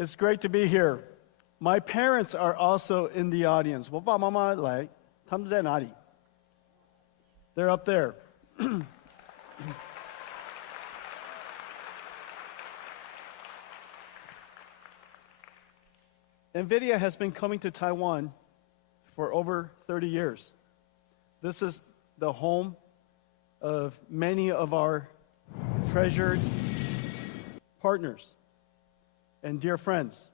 It's great to be here. My parents are also in the audience. 我爸妈妈来，他们在哪里? They're up there. Nvidia has been coming to Taiwan for over 30 years. This is the home of many of our treasured partners and dear friends.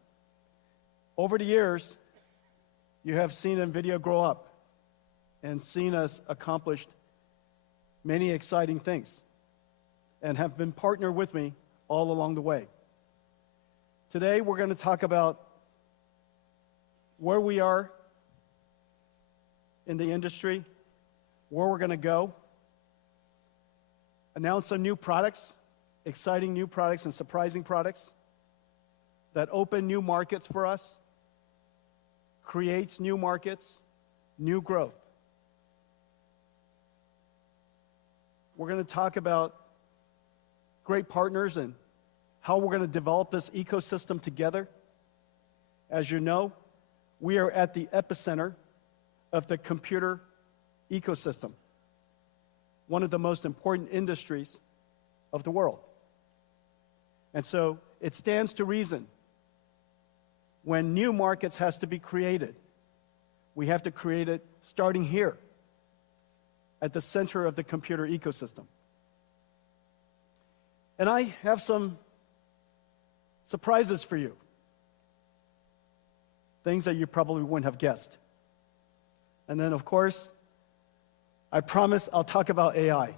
Over the years, you have seen Nvidia grow up and seen us accomplish many exciting things and have been partnered with me all along the way. Today, we're going to talk about where we are in the industry, where we're going to go, announce some new products, exciting new products and surprising products that open new markets for us, creates new markets, new growth. We're going to talk about great partners and how we're going to develop this ecosystem together. As you know, we are at the epicenter of the computer ecosystem, one of the most important industries of the world. And so it stands to reason when new markets has to be created, we have to create it starting here at the center of the computer ecosystem. And I have some surprises for you, things that you probably wouldn't have guessed. And then, of course, I promise I'll talk about AI.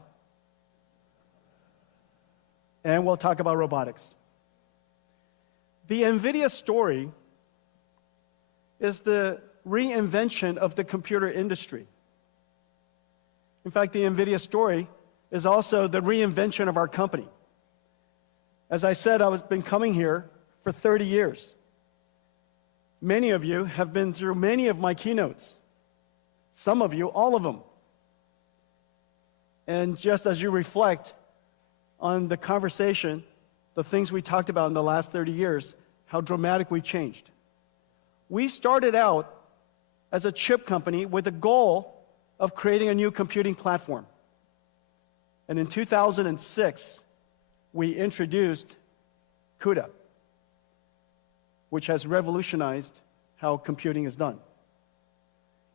And we'll talk about robotics. The Nvidia story is the reinvention of the computer industry. In fact, the Nvidia story is also the reinvention of our company. As I said, I've been coming here for 30 years. Many of you have been through many of my keynotes. Some of you, all of them. And just as you reflect on the conversation, the things we talked about in the last 30 years, how dramatic we've changed. We started out as a chip company with a goal of creating a new computing platform. And in 2006, we introduced CUDA, which has revolutionized how computing is done.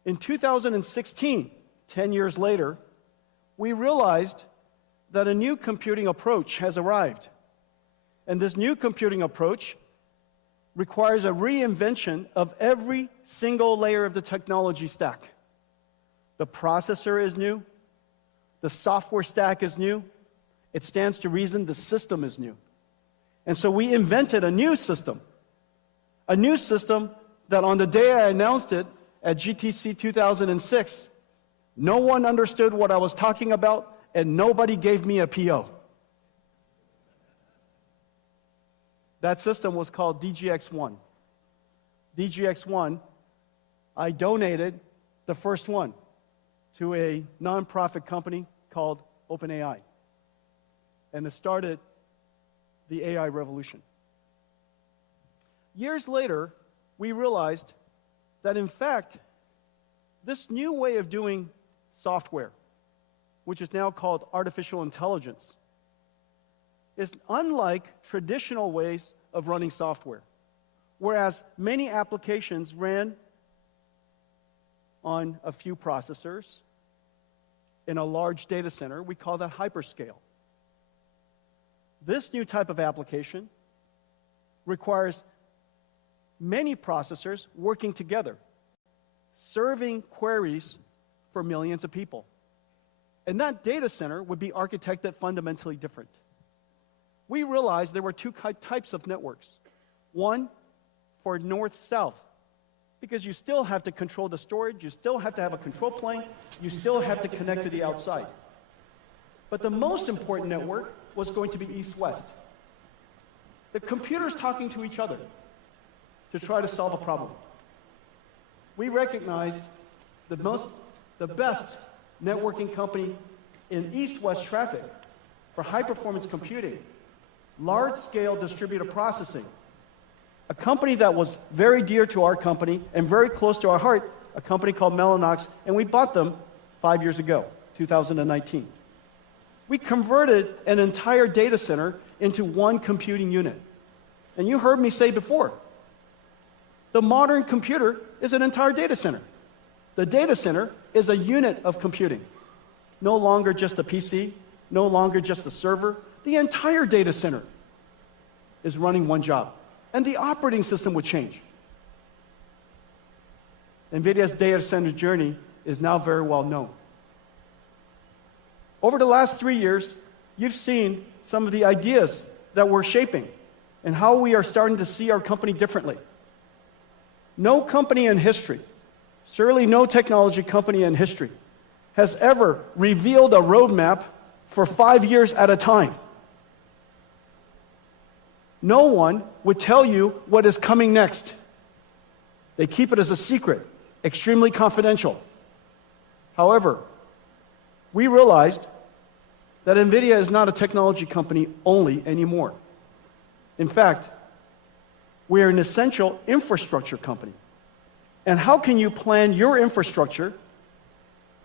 In 2016, 10 years later, we realized that a new computing approach has arrived. And this new computing approach requires a reinvention of every single layer of the technology stack. The processor is new. The software stack is new. It stands to reason the system is new. And so we invented a new system that on the day I announced it at GTC 2006, no one understood what I was talking about, and nobody gave me a PO. That system was called DGX-1. DGX-1, I donated the first one to a nonprofit company called OpenAI. And it started the AI revolution. Years later, we realized that in fact, this new way of doing software, which is now called artificial intelligence, is unlike traditional ways of running software. Whereas many applications ran on a few processors in a large data center, we call that hyperscale. This new type of application requires many processors working together, serving queries for millions of people. And that data center would be architected fundamentally different. We realized there were two types of networks. One for north-south, because you still have to control the storage, you still have to have a control plane, you still have to connect to the outside. But the most important network was going to be east-west. The computers talking to each other to try to solve a problem. We recognized the best networking company in east-west traffic for high-performance computing, large-scale distributed processing, a company that was very dear to our company and very close to our heart, a company called Mellanox, and we bought them 5 years ago, 2019. We converted an entire data center into one computing unit. And you heard me say before, the modern computer is an entire data center. The data center is a unit of computing. No longer just a PC, no longer just a server. The entire data center is running one job. And the operating system would change. NVIDIA's data center journey is now very well known. Over the last 3 years, you've seen some of the ideas that we're shaping and how we are starting to see our company differently. No company in history, certainly no technology company in history, has ever revealed a roadmap for 5 years at a time. No one would tell you what is coming next. They keep it as a secret, extremely confidential. However, we realized that NVIDIA is not a technology company only anymore. In fact, we are an essential infrastructure company. And how can you plan your infrastructure,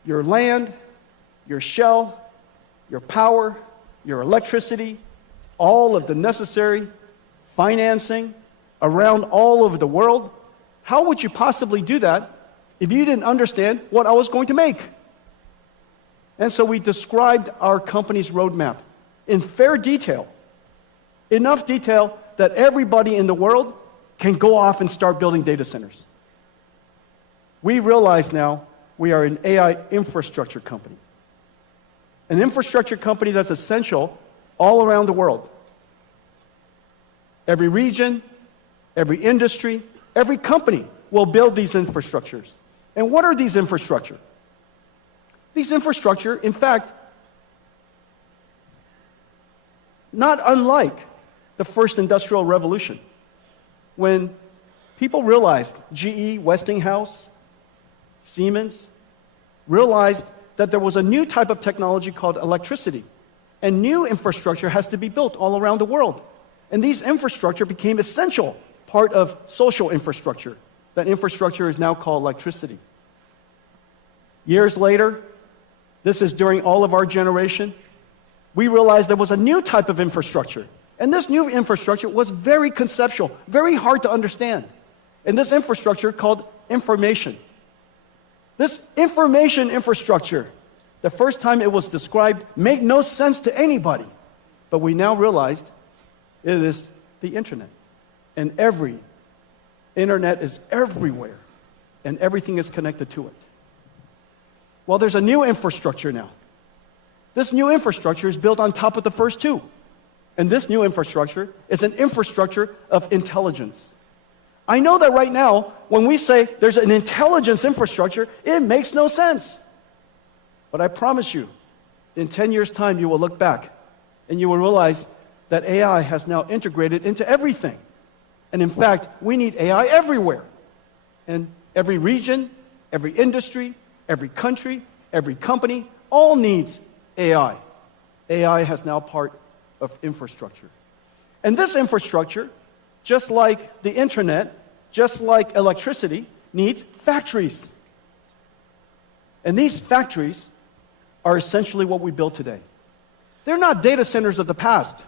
your land, your shell, your power, your electricity, all of the necessary financing around all over the world? How would you possibly do that if you didn't understand what I was going to make? And so we described our company's roadmap in fair detail, enough detail that everybody in the world can go off and start building data centers. We realize now we are an AI infrastructure company. An infrastructure company that's essential all around the world. Every region, every industry, every company will build these infrastructures. And what are these infrastructure? These infrastructure, in fact, not unlike the first industrial revolution, when people realized, GE, Westinghouse, Siemens, realized that there was a new type of technology called electricity, and new infrastructure has to be built all around the world. And these infrastructure became essential part of social infrastructure. That infrastructure is now called electricity. Years later, this is during all of our generation, we realized there was a new type of infrastructure. And this new infrastructure was very conceptual, very hard to understand. And this infrastructure called information. This information infrastructure, the first time it was described, made no sense to anybody. But we now realized it is the internet. And every internet is everywhere. And everything is connected to it. Well, there's a new infrastructure now. This new infrastructure is built on top of the first two. And this new infrastructure is an infrastructure of intelligence. I know that right now, when we say there's an intelligence infrastructure, it makes no sense. But I promise you, in 10 years' time, you will look back and you will realize that AI has now integrated into everything. And in fact, we need AI everywhere. And every region, every industry, every country, every company, all needs AI. AI has now part of infrastructure. And this infrastructure, just like the internet, just like electricity, needs factories. And these factories are essentially what we build today. They're not data centers of the past,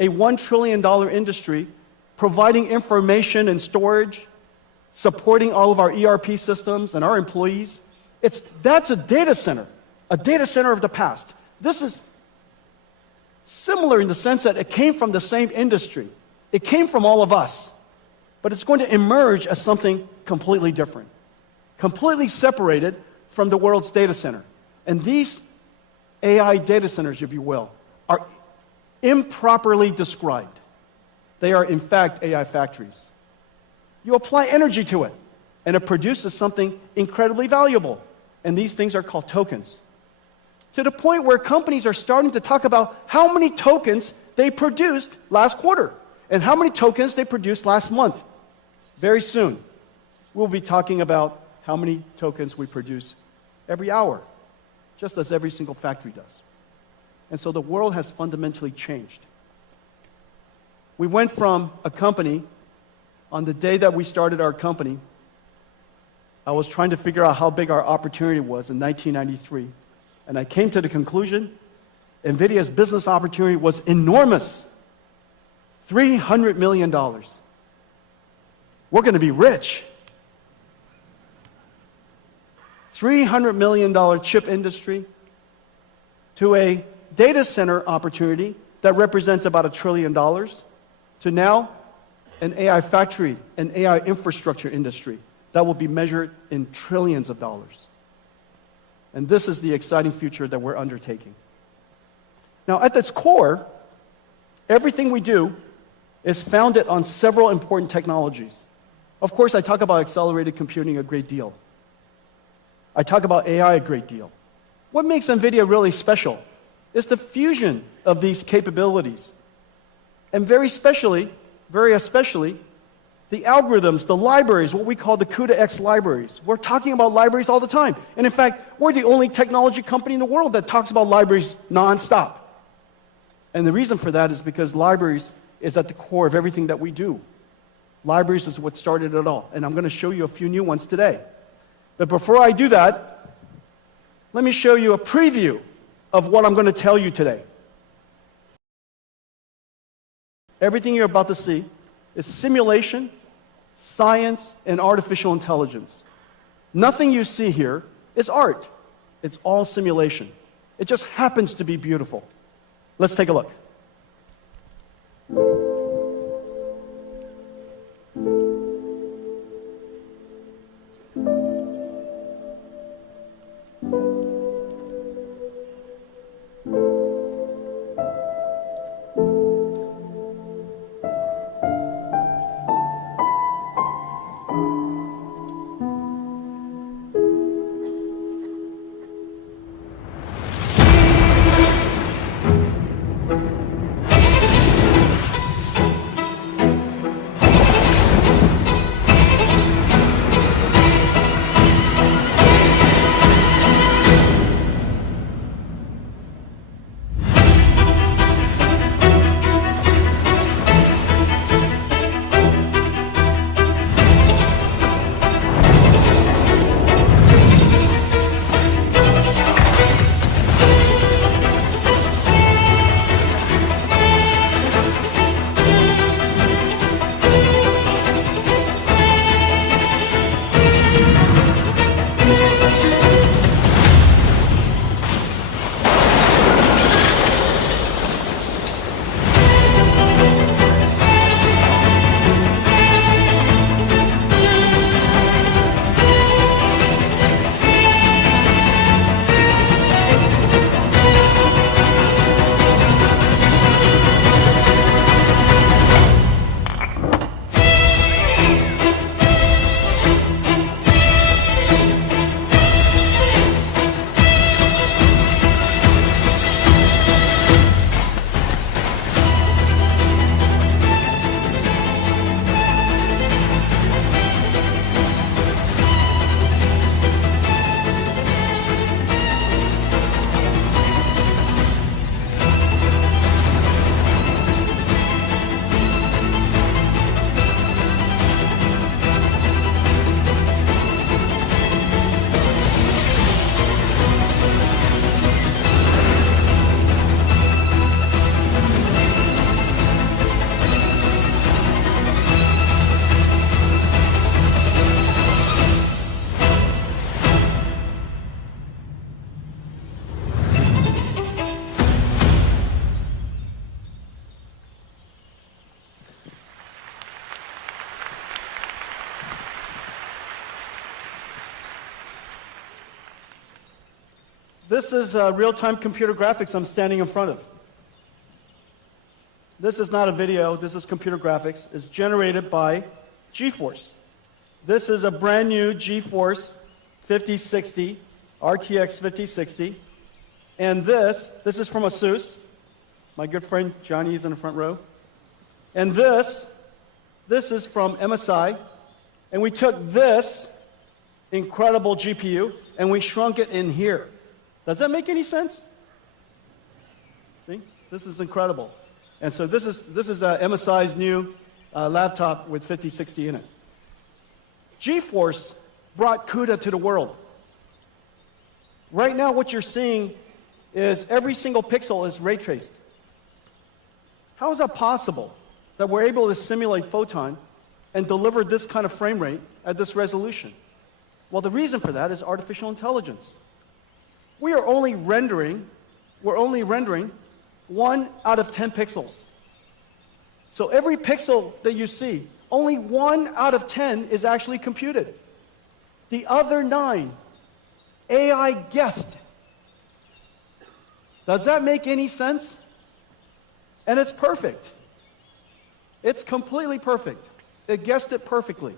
a $1 trillion industry providing information and storage, supporting all of our ERP systems and our employees. That's a data center of the past. This is similar in the sense that it came from the same industry. It came from all of us. But it's going to emerge as something completely different, completely separated from the world's data center. And these AI data centers, if you will, are improperly described. They are, in fact, AI factories. You apply energy to it, and it produces something incredibly valuable. And these things are called tokens. To the point where companies are starting to talk about how many tokens they produced last quarter and how many tokens they produced last month. Very soon, we'll be talking about how many tokens we produce every hour, just as every single factory does. And so the world has fundamentally changed. We went from a company on the day that we started our company, I was trying to figure out how big our opportunity was in 1993. And I came to the conclusion, NVIDIA's business opportunity was enormous. $300 million. We're going to be rich. $300 million chip industry to a data center opportunity that represents about $1 trillion to now an AI factory, an AI infrastructure industry that will be measured in trillions of dollars. And this is the exciting future that we're undertaking. Now, at its core, everything we do is founded on several important technologies. Of course, I talk about accelerated computing a great deal. I talk about AI a great deal. What makes NVIDIA really special is the fusion of these capabilities. And very especially, the algorithms, the libraries, what we call the COMPUTEX libraries. We're talking about libraries all the time. And in fact, we're the only technology company in the world that talks about libraries nonstop. And the reason for that is because libraries is at the core of everything that we do. Libraries is what started it all. And I'm going to show you a few new ones today. But before I do that, let me show you a preview of what I'm going to tell you today. Everything you're about to see is simulation, science, and artificial intelligence. Nothing you see here is art. It's all simulation. It just happens to be beautiful. Let's take a look. This is real-time computer graphics I'm standing in front of. This is not a video, this is computer graphics. It's generated by GeForce. This is a brand new GeForce 5060, RTX 5060. And this is from ASUS. My good friend Johnny is in the front row. And this is from MSI. And we took this incredible GPU and we shrunk it in here. Does that make any sense? See? This is incredible. And so this is MSI's new laptop with 5060 in it. GeForce brought CUDA to the world. Right now, what you're seeing is every single pixel is ray traced. How is that possible that we're able to simulate photon and deliver this kind of frame rate at this resolution? Well, the reason for that is artificial intelligence. We are only rendering 1 out of 10 pixels. So every pixel that you see, only 1 out of 10 is actually computed. The other 9, AI guessed. Does that make any sense? And it's perfect. It's completely perfect. It guessed it perfectly.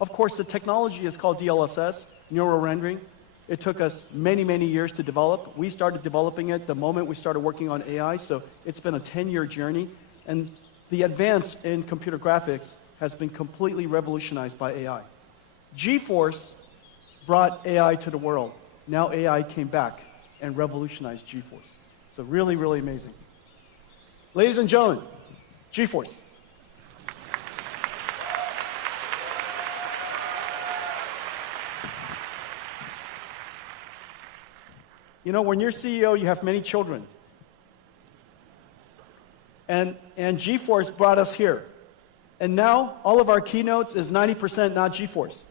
Of course, the technology is called DLSS, neural rendering. It took us many, many years to develop. We started developing it the moment we started working on AI, so it's been a 10-year journey. And the advance in computer graphics has been completely revolutionized by AI. GeForce brought AI to the world. Now AI came back and revolutionized GeForce. So really, really amazing. Ladies and gentlemen, GeForce. You know, when you're CEO, you have many children. And GeForce brought us here. And now, all of our keynotes is 90% not GeForce.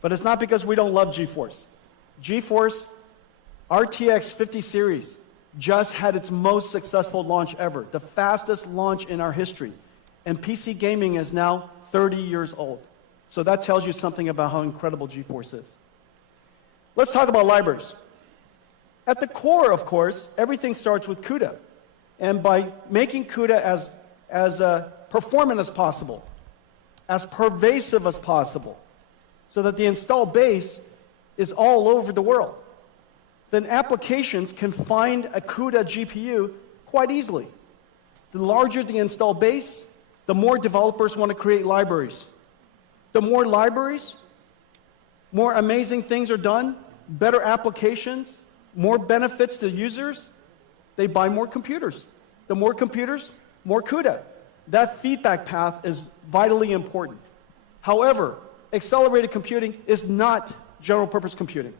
But it's not because we don't love GeForce. GeForce RTX 50 series just had its most successful launch ever, the fastest launch in our history. And PC gaming is now 30 years old. So that tells you something about how incredible GeForce is. Let's talk about libraries. At the core, of course, everything starts with CUDA. And by making CUDA as performant as possible, as pervasive as possible, so that the install base is all over the world, then applications can find a CUDA GPU quite easily. The larger the install base, the more developers want to create libraries. The more libraries, more amazing things are done, better applications, more benefits to users, they buy more computers. The more computers, more CUDA. That feedback path is vitally important. However, accelerated computing is not general purpose computing.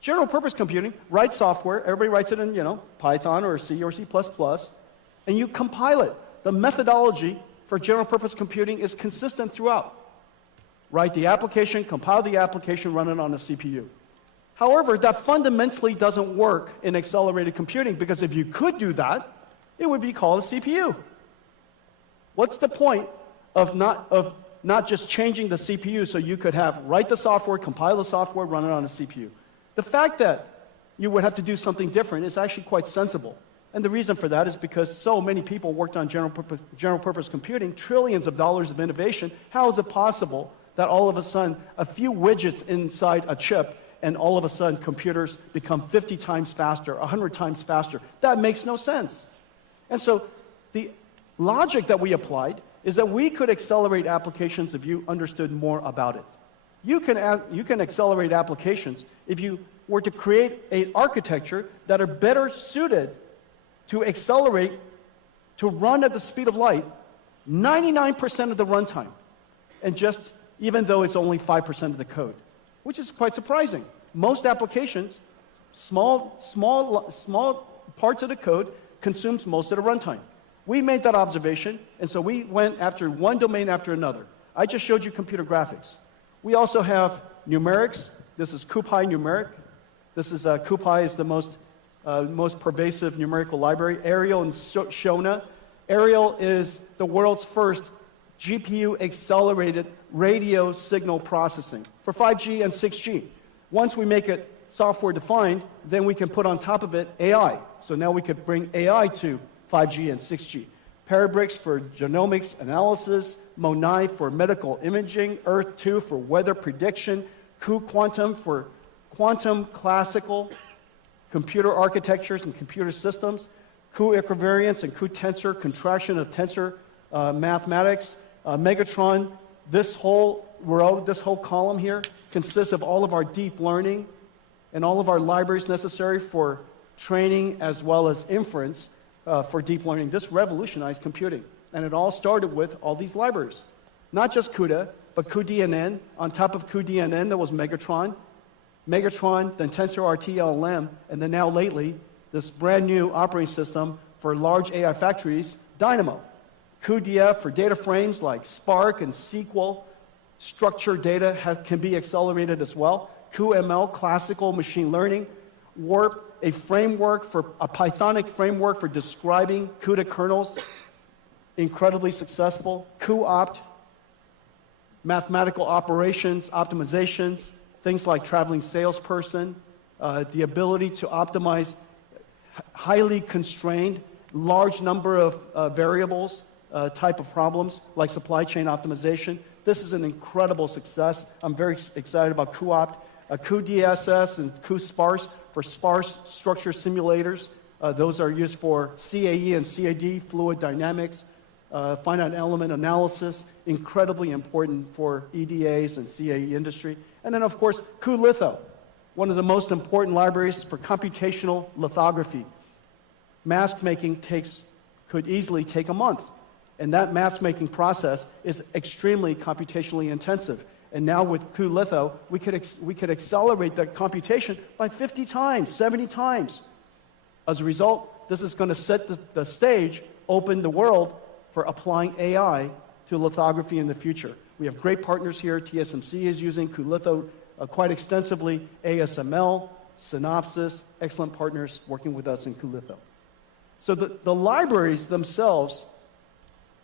General purpose computing, write software, everybody writes it in, Python or C or C++, and you compile it. The methodology for general purpose computing is consistent throughout. Write the application, compile the application, run it on a CPU. However, that fundamentally doesn't work in accelerated computing, because if you could do that, it would be called a CPU. What's the point of not just changing the CPU so you could write the software, compile the software, run it on a CPU? The fact that you would have to do something different is actually quite sensible. And the reason for that is because so many people worked on general purpose computing, trillions of dollars of innovation. How is it possible that all of a sudden a few widgets inside a chip and all of a sudden computers become 50 times faster, 100 times faster? That makes no sense. And so the logic that we applied is that we could accelerate applications if you understood more about it. You can accelerate applications if you were to create an architecture that are better suited to accelerate, to run at the speed of light, 99% of the runtime, and just even though it's only 5% of the code, which is quite surprising. Most applications, small parts of the code consumes most of the runtime. We made that observation, and so we went after one domain after another. I just showed you computer graphics. We also have numerics. This is COMPUTEX numeric. This is COMPUTEX is the most pervasive numerical library. Aerial and Shona. Aerial is the world's first GPU accelerated radio signal processing for 5G and 6G. Once we make it software defined, then we can put on top of it AI. So now we could bring AI to 5G and 6G. Parabricks for genomics analysis, MONAI for medical imaging, Earth-2 for weather prediction, cuQuantum for quantum classical computer architectures and computer systems, cuEquivariance and cuTensor, contraction of tensor mathematics, Megatron. This whole row, this whole column here consists of all of our deep learning and all of our libraries necessary for training as well as inference for deep learning. This revolutionized computing. And it all started with all these libraries. Not just CUDA, but cuDNN. On top of cuDNN, there was Megatron, then TensorRT-LLM, and then now lately, this brand new operating system for large AI factories, Dynamo. cuDF for data frames like Spark and SQL. Structured data can be accelerated as well. cuML, classical machine learning. Warp, a Pythonic framework for describing CUDA kernels, incredibly successful. cuOpt, mathematical operations, optimizations, things like traveling salesperson, the ability to optimize highly constrained, large number of variables type of problems like supply chain optimization. This is an incredible success. I'm very excited about cuOpt, cuDSS and cuSparse for sparse structure simulators. Those are used for CAE and CAD, fluid dynamics, finite element analysis, incredibly important for EDAs and CAE industry. And then, of course, cuLitho, one of the most important libraries for computational lithography. Mask making could easily take a month. And that mask making process is extremely computationally intensive. And now with cuLitho, we could accelerate that computation by 50 times, 70 times. As a result, this is going to set the stage, open the world for applying AI to lithography in the future. We have great partners here. TSMC is using cuLitho quite extensively. ASML, Synopsys, excellent partners working with us in cuLitho. So the libraries themselves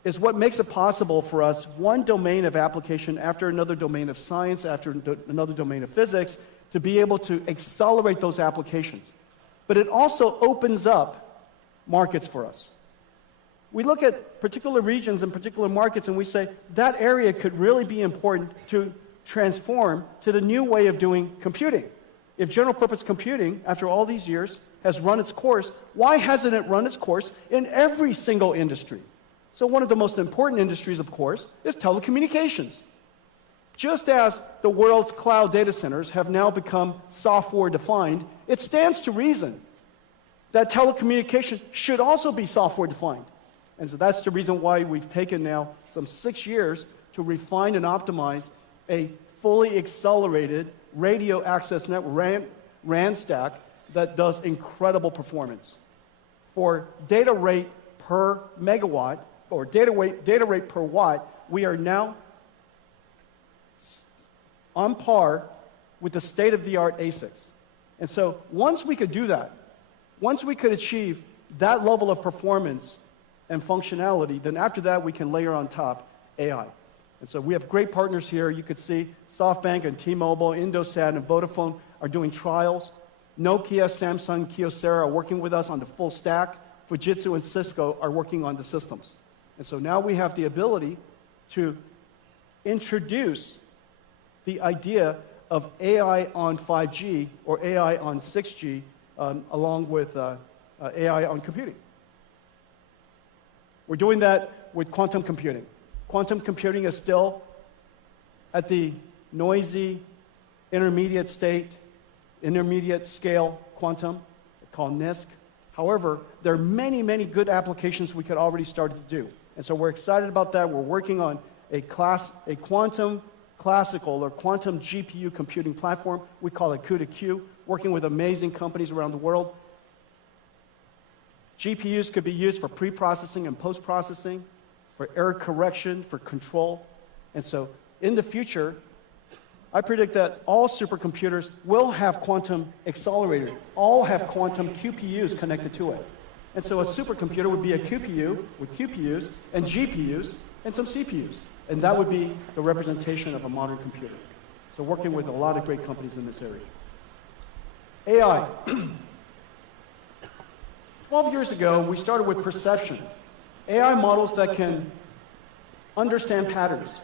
is what makes it possible for us, one domain of application after another domain of science, after another domain of physics, to be able to accelerate those applications. But it also opens up markets for us. We look at particular regions and particular markets and we say, that area could really be important to transform to the new way of doing computing. If general purpose computing, after all these years, has run its course, why hasn't it run its course in every single industry? So one of the most important industries, of course, is telecommunications. Just as the world's cloud data centers have now become software-defined, it stands to reason that telecommunication should also be software-defined. And so that's the reason why we've taken now some 6 years to refine and optimize a fully accelerated radio access network, RAN stack, that does incredible performance. For data rate per megawatt, or data rate per watt, we are now on par with the state-of-the-art ASICs. And so once we could do that, once we could achieve that level of performance and functionality, then after that we can layer on top AI. And so we have great partners here. You could see SoftBank and T-Mobile, Indosat and Vodafone are doing trials. Nokia, Samsung, Kyocera are working with us on the full stack. Fujitsu and Cisco are working on the systems. And so now we have the ability to introduce the idea of AI on 5G or AI on 6G along with AI on computing. We're doing that with quantum computing. Quantum computing is still at the noisy, intermediate scale quantum, called NISQ. However, there are many, many good applications we could already start to do. And so we're excited about that. We're working on a quantum classical or quantum GPU computing platform. We call it CUDA-Q, working with amazing companies around the world. GPUs could be used for pre-processing and post-processing, for error correction, for control. And so in the future, I predict that all supercomputers will have quantum accelerators, all have quantum QPUs connected to it. And so a supercomputer would be a QPU with QPUs and GPUs and some CPUs. And that would be the representation of a modern computer. So working with a lot of great companies in this area. AI. 12 years ago, we started with perception. AI models that can understand patterns,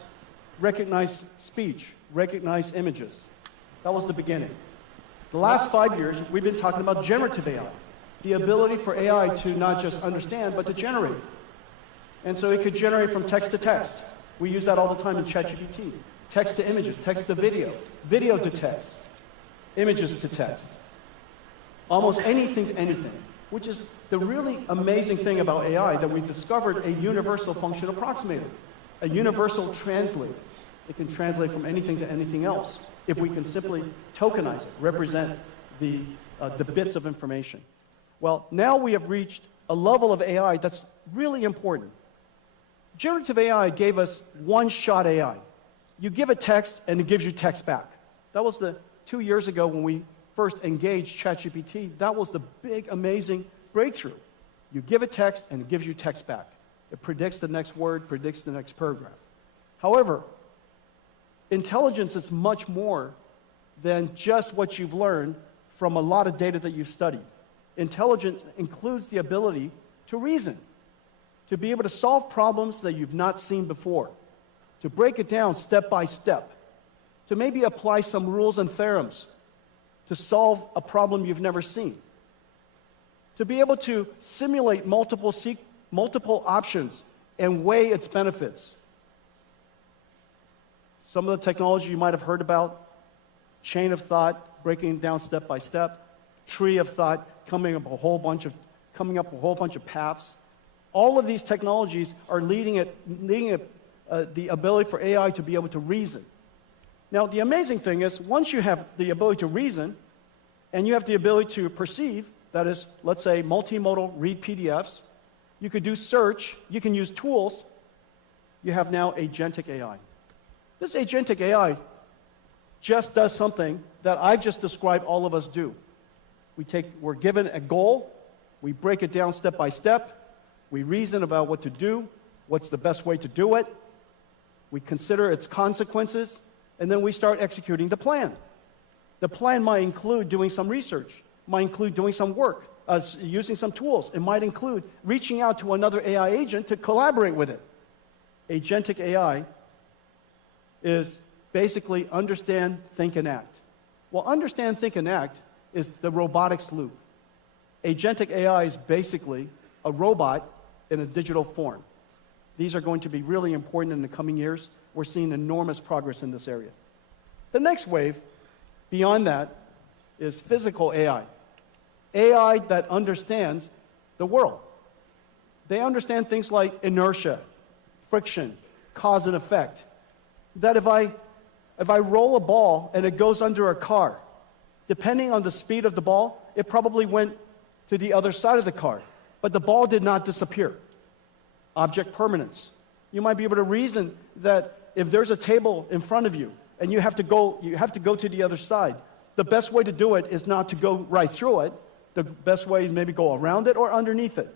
recognize speech, recognize images. That was the beginning. The last 5 years, we've been talking about generative AI, the ability for AI to not just understand, but to generate. And so it could generate from text to text. We use that all the time in ChatGPT. Text to images, text to video, video to text, images to text. Almost anything to anything. which is the really amazing thing about AI, that we've discovered a universal function approximator, a universal translator. It can translate from anything to anything else if we can simply tokenize it, represent the bits of information. Well, now we have reached a level of AI that's really important. Generative AI gave us one-shot AI. You give a text, and it gives you text back. That was 2 years ago when we first engaged ChatGPT. That was the big, amazing breakthrough. You give a text, and it gives you text back. It predicts the next word, predicts the next paragraph. However, intelligence is much more than just what you've learned from a lot of data that you've studied. Intelligence includes the ability to reason, to be able to solve problems that you've not seen before, to break it down step by step, to maybe apply some rules and theorems to solve a problem you've never seen, to be able to simulate multiple options and weigh its benefits. Some of the technology you might have heard about, chain of thought, breaking it down step by step, tree of thought, coming up a whole bunch of paths. All of these technologies are leading the ability for AI to be able to reason. Now, the amazing thing is, once you have the ability to reason, and you have the ability to perceive, that is, let's say, multimodal read PDFs, you could do search, you can use tools, you have now agentic AI. This agentic AI just does something that I've just described all of us do. We're given a goal, we break it down step by step, we reason about what to do, what's the best way to do it, we consider its consequences, and then we start executing the plan. The plan might include doing some research, might include doing some work, using some tools. It might include reaching out to another AI agent to collaborate with it. Agentic AI is basically understand, think, and act. Well, understand, think, and act is the robotics loop. Agentic AI is basically a robot in a digital form. These are going to be really important in the coming years. We're seeing enormous progress in this area. The next wave, beyond that, is physical AI. AI that understands the world. They understand things like inertia, friction, cause and effect. That if I roll a ball and it goes under a car, depending on the speed of the ball, it probably went to the other side of the car. But the ball did not disappear. Object permanence. You might be able to reason that if there's a table in front of you and you have to go to the other side, the best way to do it is not to go right through it. The best way is maybe go around it or underneath it.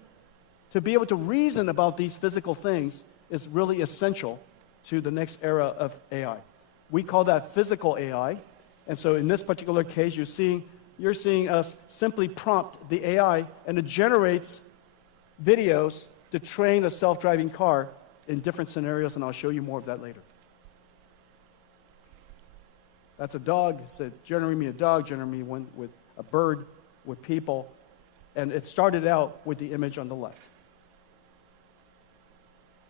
To be able to reason about these physical things is really essential to the next era of AI. We call that physical AI. And so in this particular case, you're seeing us simply prompt the AI, and it generates videos to train a self-driving car in different scenarios, and I'll show you more of that later. That's a dog. It said, generate me a dog, generate me one with a bird, with people. And it started out with the image on the left.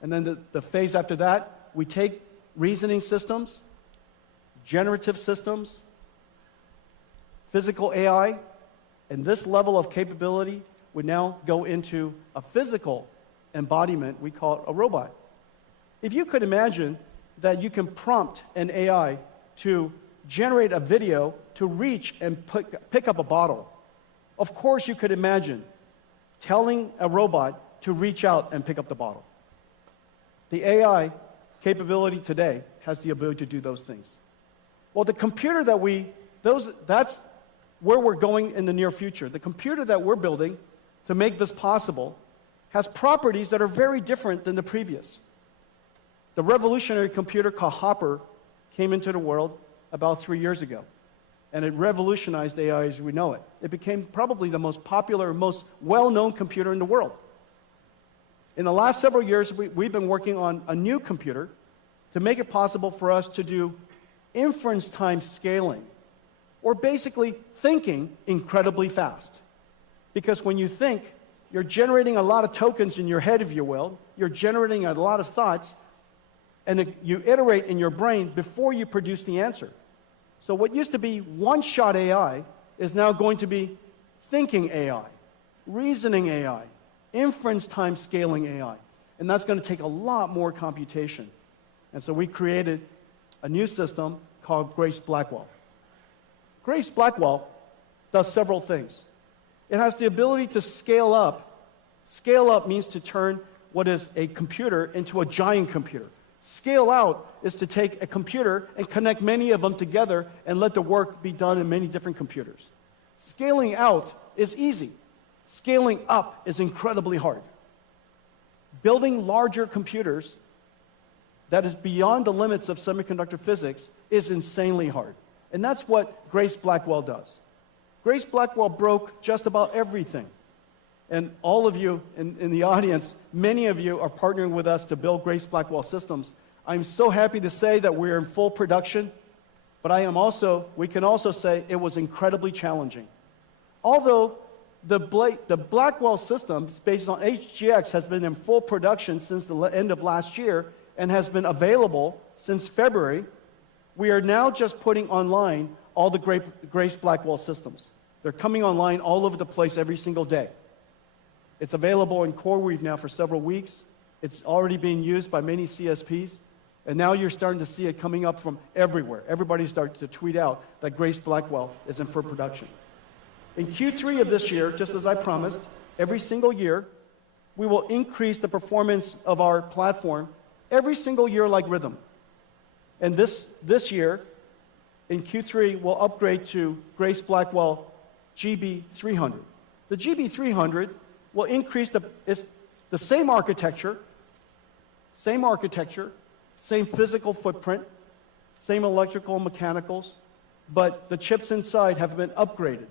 And then the phase after that, we take reasoning systems, generative systems, physical AI, and this level of capability would now go into a physical embodiment. We call it a robot. If you could imagine that you can prompt an AI to generate a video to reach and pick up a bottle, of course you could imagine telling a robot to reach out and pick up the bottle. The AI capability today has the ability to do those things. Well, the computer that's where we're going in the near future. The computer that we're building to make this possible has properties that are very different than the previous. The revolutionary computer called Hopper came into the world about 3 years ago, and it revolutionized AI as we know it. It became probably the most popular, most well-known computer in the world. In the last several years, we've been working on a new computer to make it possible for us to do inference time scaling, or basically thinking incredibly fast. Because when you think, you're generating a lot of tokens in your head, if you will. You're generating a lot of thoughts, and you iterate in your brain before you produce the answer. So what used to be one-shot AI is now going to be thinking AI. reasoning AI, inference time scaling AI. And that's going to take a lot more computation. And so we created a new system called Grace Blackwell. Grace Blackwell does several things. It has the ability to scale up. Scale up means to turn what is a computer into a giant computer. Scale out is to take a computer and connect many of them together and let the work be done in many different computers. Scaling out is easy. Scaling up is incredibly hard. Building larger computers that is beyond the limits of semiconductor physics is insanely hard. And that's what Grace Blackwell does. Grace Blackwell broke just about everything. And all of you in the audience, many of you are partnering with us to build Grace Blackwell systems. I'm so happy to say that we're in full production, but we can also say it was incredibly challenging. Although the Blackwell systems based on HGX has been in full production since the end of last year and has been available since February, we are now just putting online all the Grace Blackwell systems. They're coming online all over the place every single day. It's available in CoreWeave now for several weeks. It's already being used by many CSPs. And now you're starting to see it coming up from everywhere. Everybody's starting to tweet out that Grace Blackwell is in full production. In Q3 of this year, just as I promised, every single year, we will increase the performance of our platform every single year like rhythm. And this year, in Q3, we'll upgrade to Grace Blackwell GB300. The GB300 will increase it's the same architecture, same physical footprint, same electrical and mechanicals, but the chips inside have been upgraded.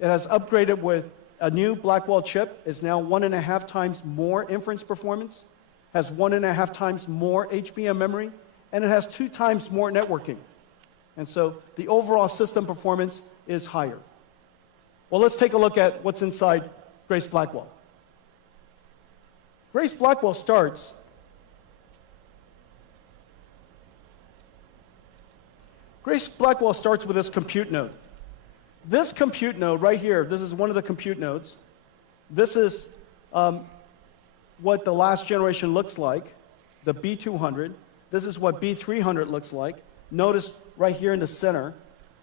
It has upgraded with a new Blackwell chip. It's now 1.5 times more inference performance, has 1.5 times more HBM memory, and it has 2 times more networking. And so the overall system performance is higher. Well, let's take a look at what's inside Grace Blackwell. Grace Blackwell starts with this compute node. This compute node right here, this is one of the compute nodes. This is what the last generation looks like, the B200. This is what B300 looks like. Notice right here in the center,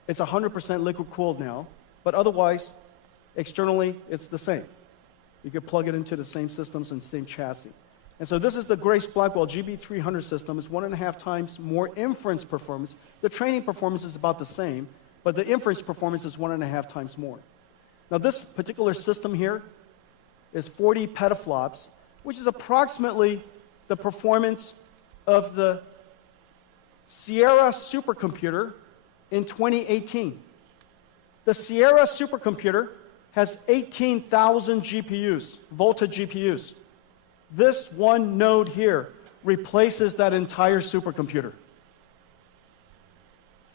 it's 100% liquid cooled now, but otherwise, externally, it's the same. You could plug it into the same systems and same chassis. And so this is the Grace Blackwell GB300 system. It's 1.5 times more inference performance. The training performance is about the same, but the inference performance is 1.5 times more. Now this particular system here is 40 petaflops, which is approximately the performance of the Sierra supercomputer in 2018. The Sierra supercomputer has 18,000 GPUs, Volta GPUs. This one node here replaces that entire supercomputer.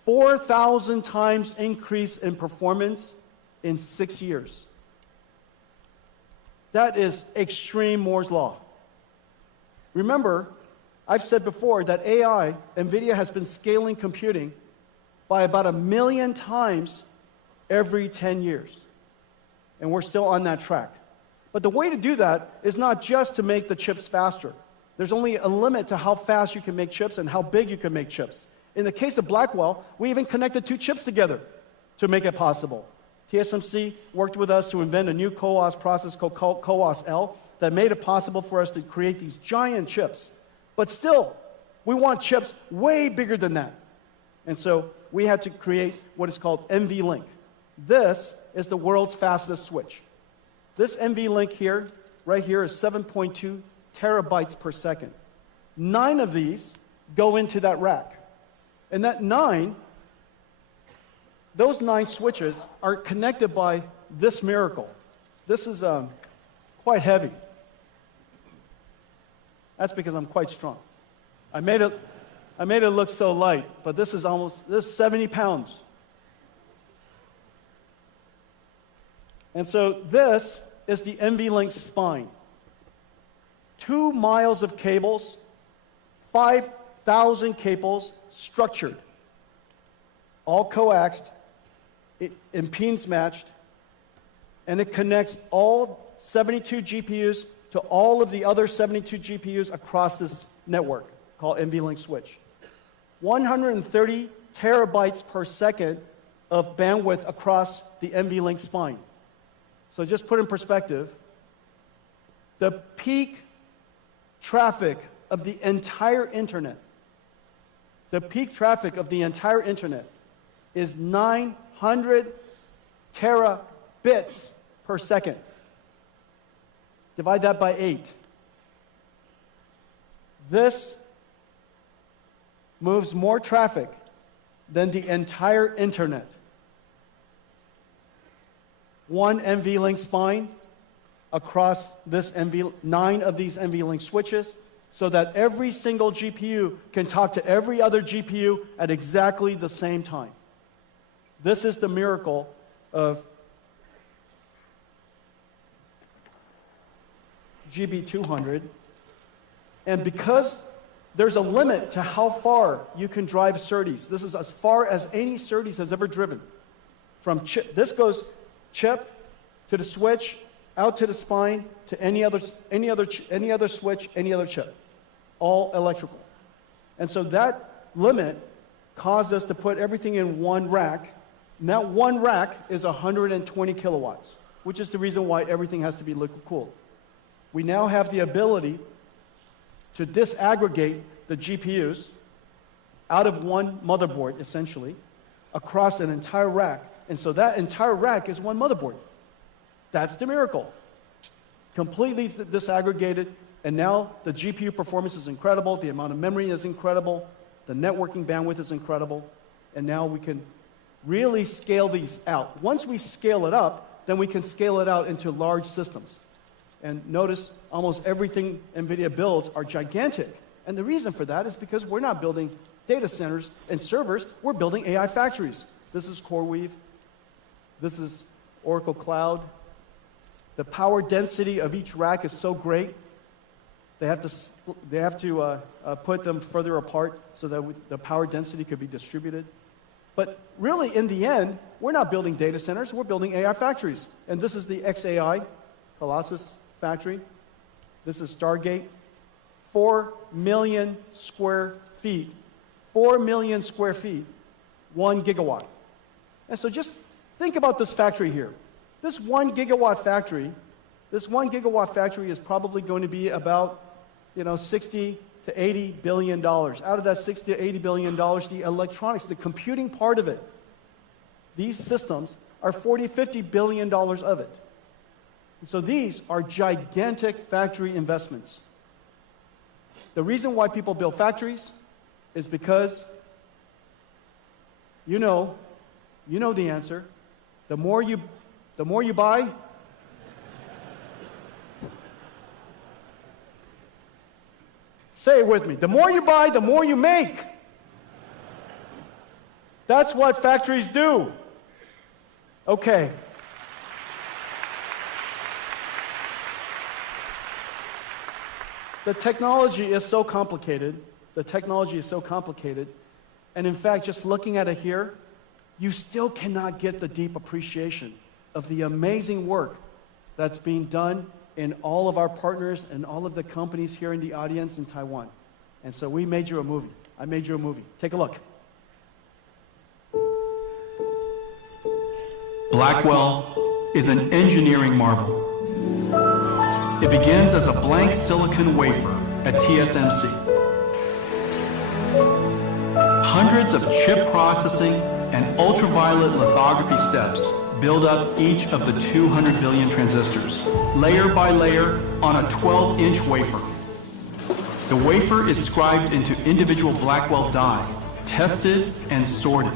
4,000 times increase in performance in 6 years. That is extreme Moore's law. Remember, I've said before that AI, Nvidia has been scaling computing by about 1 million times every 10 years. And we're still on that track. But the way to do that is not just to make the chips faster. There's only a limit to how fast you can make chips and how big you can make chips. In the case of Blackwell, we even connected 2 chips together to make it possible. TSMC worked with us to invent a new CoWoS process called CoWoS-L that made it possible for us to create these giant chips. But still, we want chips way bigger than that. And so we had to create what is called NVLink. This is the world's fastest switch. This NVLink here, right here, is 7.2 terabytes per second. 9 of these go into that rack. And those 9 switches are connected by this miracle. This is quite heavy. That's because I'm quite strong. I made it look so light, but this is 70 pounds. And so this is the NVLink spine. 2 miles of cables, 5,000 cables structured, all coaxed, impedance matched, and it connects all 72 GPUs to all of the other 72 GPUs across this network called NVLink switch. 130 terabytes per second of bandwidth across the NVLink spine. So just put in perspective, the peak traffic of the entire internet, is 900 terabits per second. Divide that by 8. This moves more traffic than the entire internet. One NVLink spine across this 9 of these NVLink switches, so that every single GPU can talk to every other GPU at exactly the same time. This is the miracle of GB200. And because there's a limit to how far you can drive SerDes, this is as far as any SerDes has ever driven. From chip, this goes chip to the switch, out to the spine, to any other switch, any other chip, all electrical. And so that limit caused us to put everything in one rack, and that one rack is 120 kilowatts, which is the reason why everything has to be liquid cooled. We now have the ability to disaggregate the GPUs out of one motherboard, essentially, across an entire rack. And so that entire rack is one motherboard. That's the miracle. Completely disaggregated, and now the GPU performance is incredible, the amount of memory is incredible, the networking bandwidth is incredible, and now we can really scale these out. Once we scale it up, then we can scale it out into large systems. And notice almost everything NVIDIA builds are gigantic. And the reason for that is because we're not building data centers and servers, we're building AI factories. This is CoreWeave. This is Oracle Cloud. The power density of each rack is so great, they have to put them further apart so that the power density could be distributed. But really, in the end, we're not building data centers, we're building AI factories. And this is the 𝗗𝗨𝗏 factory. This is Stargate. 4 million square feet. 4 million square feet, 1 gigawatt. And so just think about this factory here. This 1 gigawatt factory is probably going to be about, $60 to $80 billion. Out of that $60 to $80 billion, the electronics, the computing part of it, these systems are $40, $50 billion of it. And so these are gigantic factory investments. The reason why people build factories is because you know the answer. The more you buy, say it with me. The more you buy, the more you make. That's what factories do. Okay. The technology is so complicated. And in fact, just looking at it here, you still cannot get the deep appreciation of the amazing work that's being done in all of our partners and all of the companies here in the audience in Taiwan. And so we made you a movie. I made you a movie. Take a look. Blackwell is an engineering marvel. It begins as a blank silicon wafer at TSMC. Hundreds of chip processing and ultraviolet lithography steps build up each of the 200 billion transistors, layer by layer on a 12-inch wafer. The wafer is scribed into individual Blackwell die, tested and sorted,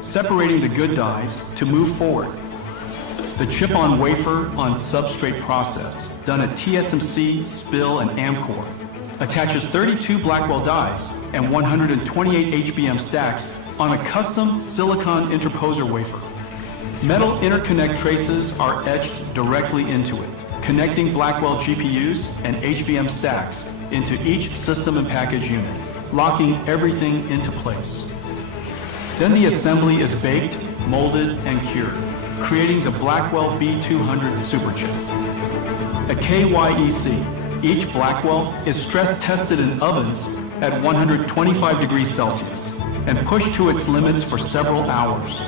separating the good dies to move forward. The chip-on-wafer on substrate process, done at TSMC, SPIL, and Amkor, attaches 32 Blackwell dies and 128 HBM stacks on a custom silicon interposer wafer. Metal interconnect traces are etched directly into it, connecting Blackwell GPUs and HBM stacks into each system and package unit, locking everything into place. Then the assembly is baked, molded, and cured, creating the Blackwell B200 superchip. a KYEC. Each Blackwell is stress tested in ovens at 125 degrees Celsius and pushed to its limits for several hours.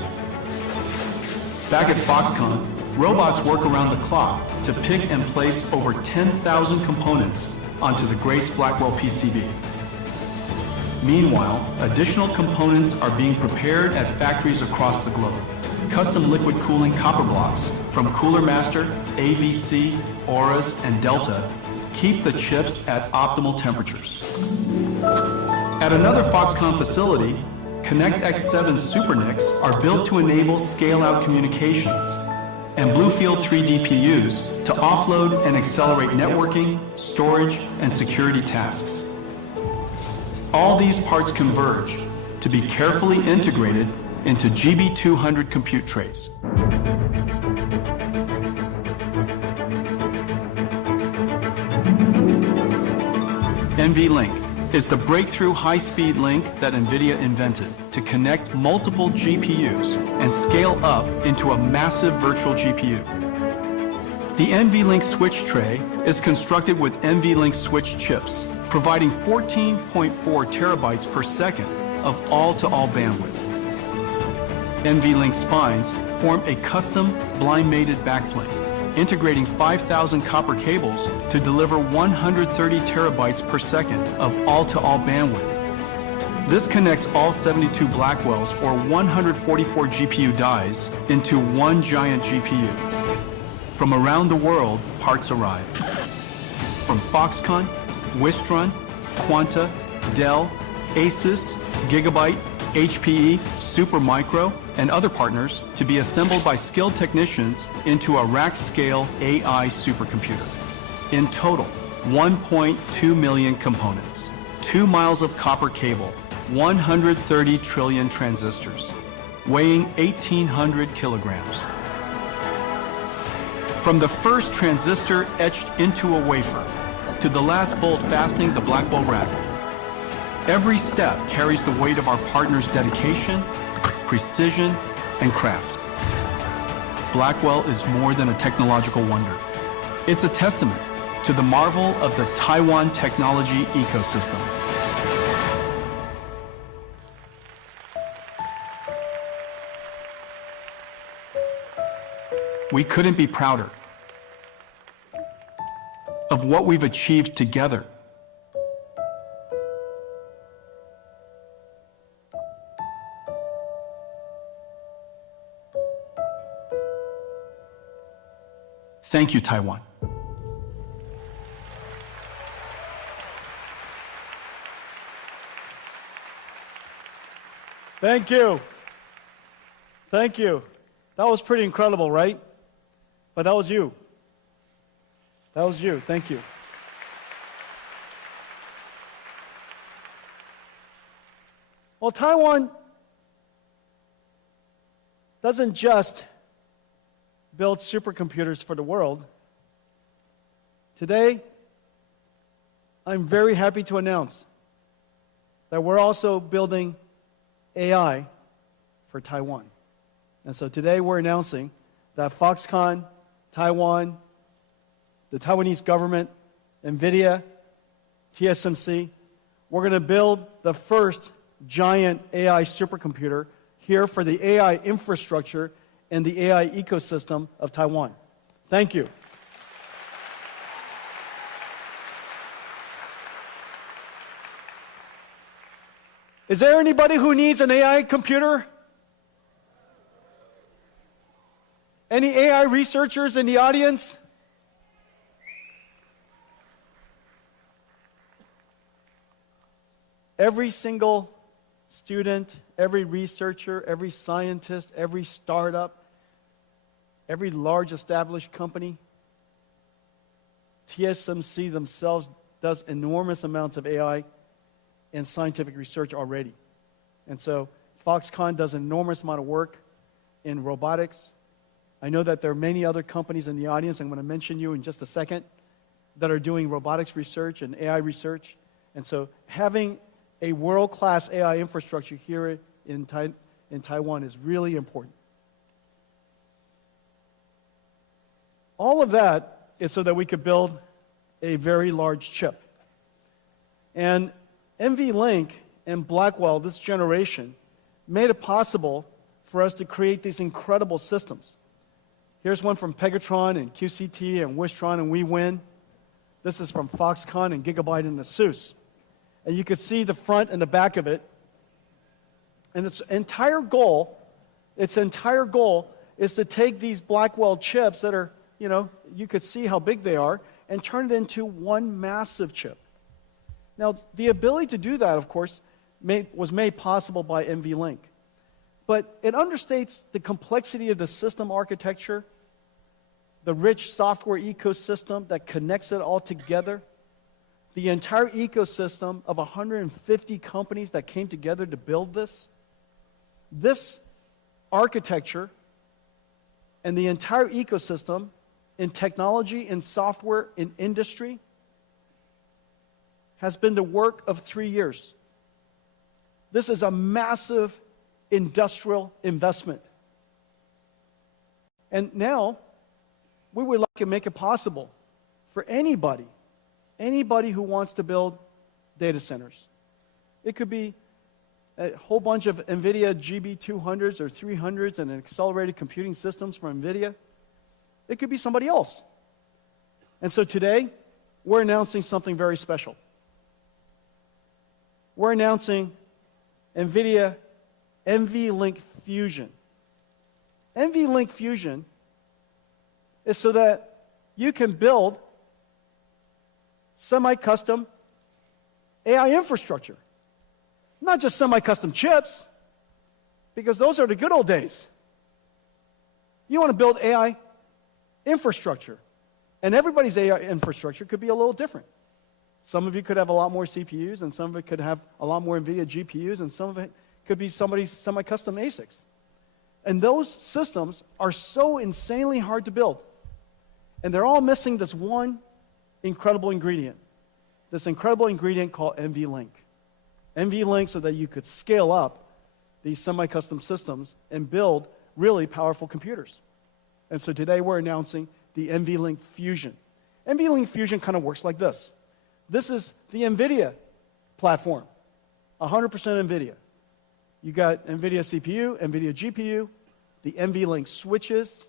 Back at Foxconn, robots work around the clock to pick and place over 10,000 components onto the Grace Blackwell PCB. Meanwhile, additional components are being prepared at factories across the globe. Custom liquid cooling copper blocks from Cooler Master, AVC, Auras, and Delta keep the chips at optimal temperatures. At another Foxconn facility, Connect X7 SuperNICs are built to enable scale-out communications, and Bluefield 3 DPUs to offload and accelerate networking, storage, and security tasks. All these parts converge to be carefully integrated into GB200 compute trays. NVLink is the breakthrough high-speed link that Nvidia invented to connect multiple GPUs and scale up into a massive virtual GPU. The NVLink switch tray is constructed with NVLink switch chips, providing 14.4 terabytes per second of all-to-all bandwidth. NVLink spines form a custom blind-mated backplane, integrating 5,000 copper cables to deliver 130 terabytes per second of all-to-all bandwidth. This connects all 72 Blackwells, or 144 GPU dies, into one giant GPU. From around the world, parts arrive. From Foxconn, Wistron, Quanta, Dell, Asus, Gigabyte, HPE, Supermicro, and other partners to be assembled by skilled technicians into a rack-scale AI supercomputer. In total, 1.2 million components, 2 miles of copper cable, 130 trillion transistors, weighing 1,800 kilograms. From the first transistor etched into a wafer to the last bolt fastening the Blackwell rack, every step carries the weight of our partners' dedication, precision, and craft. Blackwell is more than a technological wonder. It's a testament to the marvel of the Taiwan technology ecosystem. We couldn't be prouder of what we've achieved together. Thank you, Taiwan. Thank you. Thank you. That was pretty incredible, right? But that was you. That was you. Thank you. Well, Taiwan doesn't just build supercomputers for the world. Today, I'm very happy to announce that we're also building AI for Taiwan. And so today we're announcing that Foxconn, Taiwan, the Taiwanese government, Nvidia, TSMC, we're going to build the first giant AI supercomputer here for the AI infrastructure and the AI ecosystem of Taiwan. Thank you. Is there anybody who needs an AI computer? Any AI researchers in the audience? Every single student, every researcher, every scientist, every startup, every large established company, TSMC themselves does enormous amounts of AI and scientific research already. And so Foxconn does an enormous amount of work in robotics. I know that there are many other companies in the audience, I'm going to mention you in just a second, that are doing robotics research and AI research. And so having a world-class AI infrastructure here in Taiwan is really important. All of that is so that we could build a very large chip. And NVLink and Blackwell, this generation, made it possible for us to create these incredible systems. Here's one from Pegatron and QCT and Wistron and WeWin. This is from Foxconn and Gigabyte and ASUS. And you could see the front and the back of it. And its entire goal is to take these Blackwell chips that are, you could see how big they are, and turn it into one massive chip. Now, the ability to do that, of course, was made possible by NVLink. But it understates the complexity of the system architecture, the rich software ecosystem that connects it all together, the entire ecosystem of 150 companies that came together to build this. This architecture and the entire ecosystem in technology, in software, in industry has been the work of 3 years. This is a massive industrial investment. And now, we would like to make it possible for anybody who wants to build data centers. It could be a whole bunch of NVIDIA GB200s or 300s and accelerated computing systems from NVIDIA. It could be somebody else. And so today, we're announcing something very special. We're announcing NVIDIA NVLink Fusion. NVLink Fusion is so that you can build semi-custom AI infrastructure. Not just semi-custom chips, because those are the good old days. You want to build AI infrastructure. And everybody's AI infrastructure could be a little different. Some of you could have a lot more CPUs, and some of it could have a lot more NVIDIA GPUs, and some of it could be somebody's semi-custom ASICs. And those systems are so insanely hard to build. And they're all missing this one incredible ingredient. This incredible ingredient called NVLink. NVLink so that you could scale up these semi-custom systems and build really powerful computers. And so today we're announcing the NVLink Fusion. NVLink Fusion kind of works like this. This is the NVIDIA platform, 100% NVIDIA. You got NVIDIA CPU, NVIDIA GPU, the NVLink switches,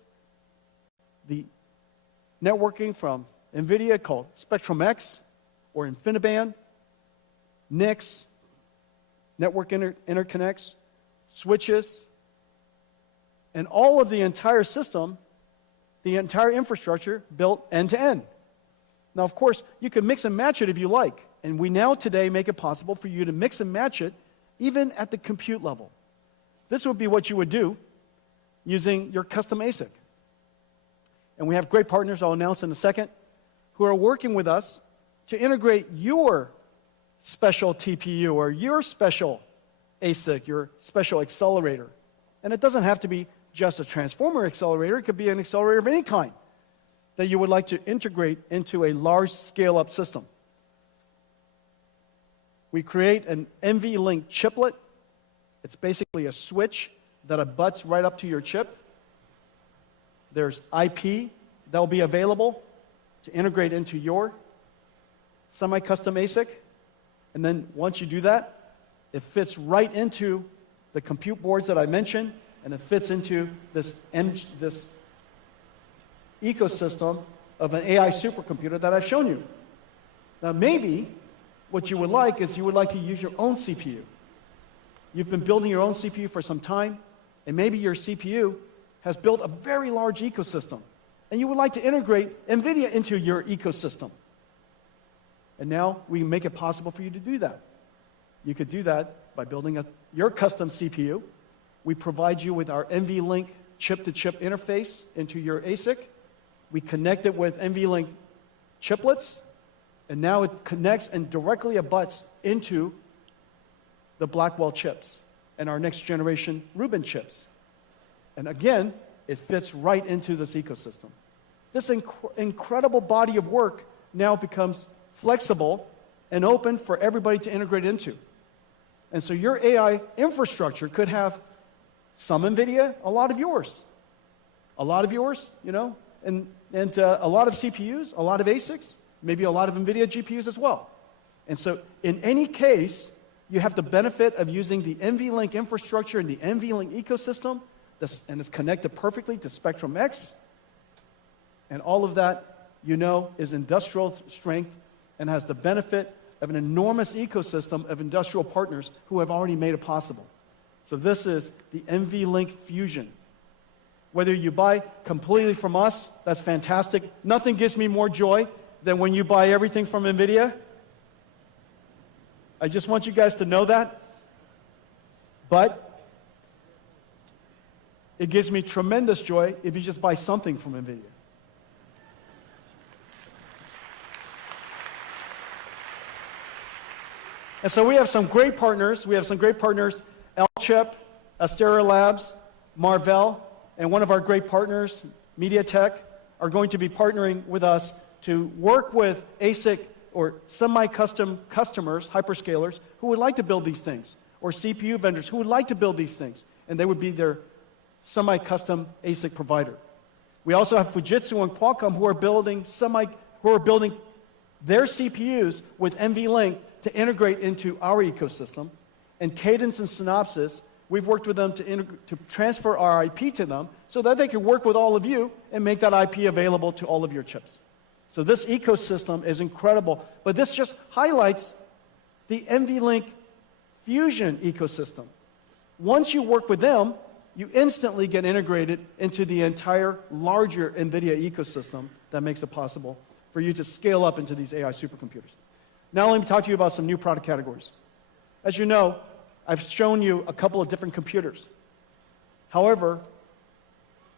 the networking from NVIDIA called Spectrum-X or InfiniBand, NICs, network interconnects, switches, and all of the entire system, the entire infrastructure built end-to-end. Now, of course, you can mix and match it if you like, and we now today make it possible for you to mix and match it even at the compute level. This would be what you would do using your custom ASIC. And we have great partners I'll announce in a second who are working with us to integrate your special TPU or your special ASIC, your special accelerator. And it doesn't have to be just a transformer accelerator. It could be an accelerator of any kind that you would like to integrate into a large scale-up system. We create an NVLink chiplet. It's basically a switch that abuts right up to your chip. There's IP that will be available to integrate into your semi-custom ASIC. And then once you do that, it fits right into the compute boards that I mentioned, and it fits into this ecosystem of an AI supercomputer that I've shown you. Now maybe what you would like is you would like to use your own CPU. You've been building your own CPU for some time, and maybe your CPU has built a very large ecosystem, and you would like to integrate NVIDIA into your ecosystem. And now we make it possible for you to do that. You could do that by building your custom CPU. We provide you with our NVLink chip-to-chip interface into your ASIC. We connect it with NVLink chiplets, and now it connects and directly abuts into the Blackwell chips and our next generation Rubin chips. And again, it fits right into this ecosystem. This incredible body of work now becomes flexible and open for everybody to integrate into. And so your AI infrastructure could have some NVIDIA, a lot of yours. A lot of yours, and and a lot of CPUs, a lot of ASICs, maybe a lot of NVIDIA GPUs as well. And so in any case, you have the benefit of using the NVLink infrastructure and the NVLink ecosystem, and it's connected perfectly to Spectrum-X. And all of that, you know, is industrial strength and has the benefit of an enormous ecosystem of industrial partners who have already made it possible. So this is the NVLink Fusion. Whether you buy completely from us, that's fantastic. Nothing gives me more joy than when you buy everything from NVIDIA. I just want you guys to know that. But it gives me tremendous joy if you just buy something from NVIDIA. And so we have some great partners. We have some great partners, L-Chip, Astera Labs, Marvell, and one of our great partners, MediaTek, are going to be partnering with us to work with ASIC or semi-custom customers, hyperscalers, who would like to build these things, or CPU vendors who would like to build these things, and they would be their semi-custom ASIC provider. We also have Fujitsu and Qualcomm who are building their CPUs with NVLink to integrate into our ecosystem. And Cadence and Synopsys, we've worked with them to transfer our IP to them so that they can work with all of you and make that IP available to all of your chips. So this ecosystem is incredible. But this just highlights the NVLink Fusion ecosystem. Once you work with them, you instantly get integrated into the entire larger NVIDIA ecosystem that makes it possible for you to scale up into these AI supercomputers. Now let me talk to you about some new product categories. As you know, I've shown you a couple of different computers. However,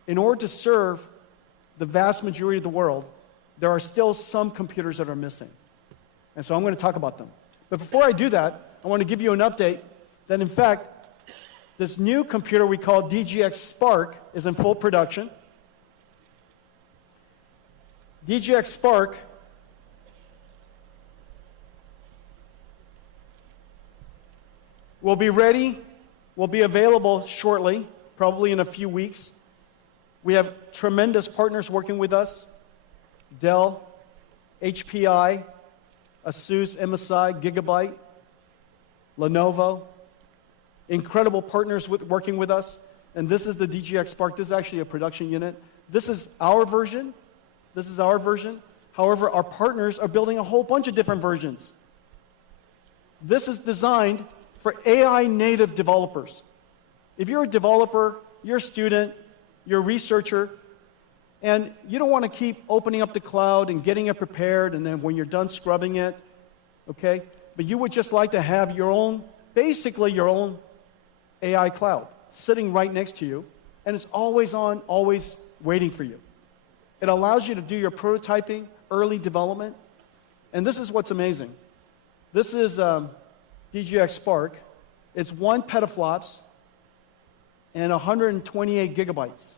in order to serve the vast majority of the world, there are still some computers that are missing. And so I'm going to talk about them. But before I do that, I want to give you an update that, in fact, this new computer we call DGX Spark is in full production. DGX Spark will be ready, will be available shortly, probably in a few weeks. We have tremendous partners working with us: Dell, HPI, ASUS, MSI, Gigabyte, Lenovo. Incredible partners working with us. And this is the DGX Spark. This is actually a production unit. This is our version. This is our version. However, our partners are building a whole bunch of different versions. This is designed for AI native developers. If you're a developer, you're a student, you're a researcher, and you don't want to keep opening up the cloud and getting it prepared, and then when you're done scrubbing it, okay? But you would just like to have your own, basically your own AI cloud sitting right next to you, and it's always on, always waiting for you. It allows you to do your prototyping, early development, and this is what's amazing. This is DGX Spark. It's 1 petaflops and 128 gigabytes.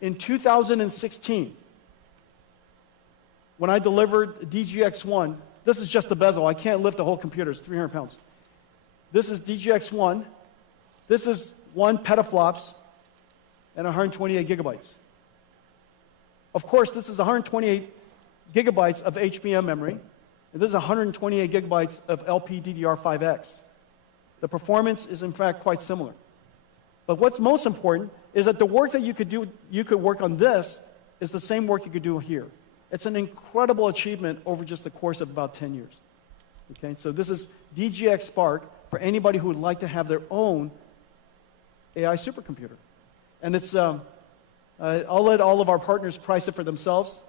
In 2016, when I delivered DGX1, this is just the bezel. I can't lift the whole computer. It's 300 pounds. This is DGX1. This is 1 petaflops and 128 gigabytes. Of course, this is 128 gigabytes of HBM memory, and this is 128 gigabytes of LPDDR5X. The performance is, in fact, quite similar. But what's most important is that the work that you could work on this is the same work you could do here. It's an incredible achievement over just the course of about 10 years. Okay, so this is DGX Spark for anybody who would like to have their own AI supercomputer. And it's, I'll let all of our partners price it for themselves,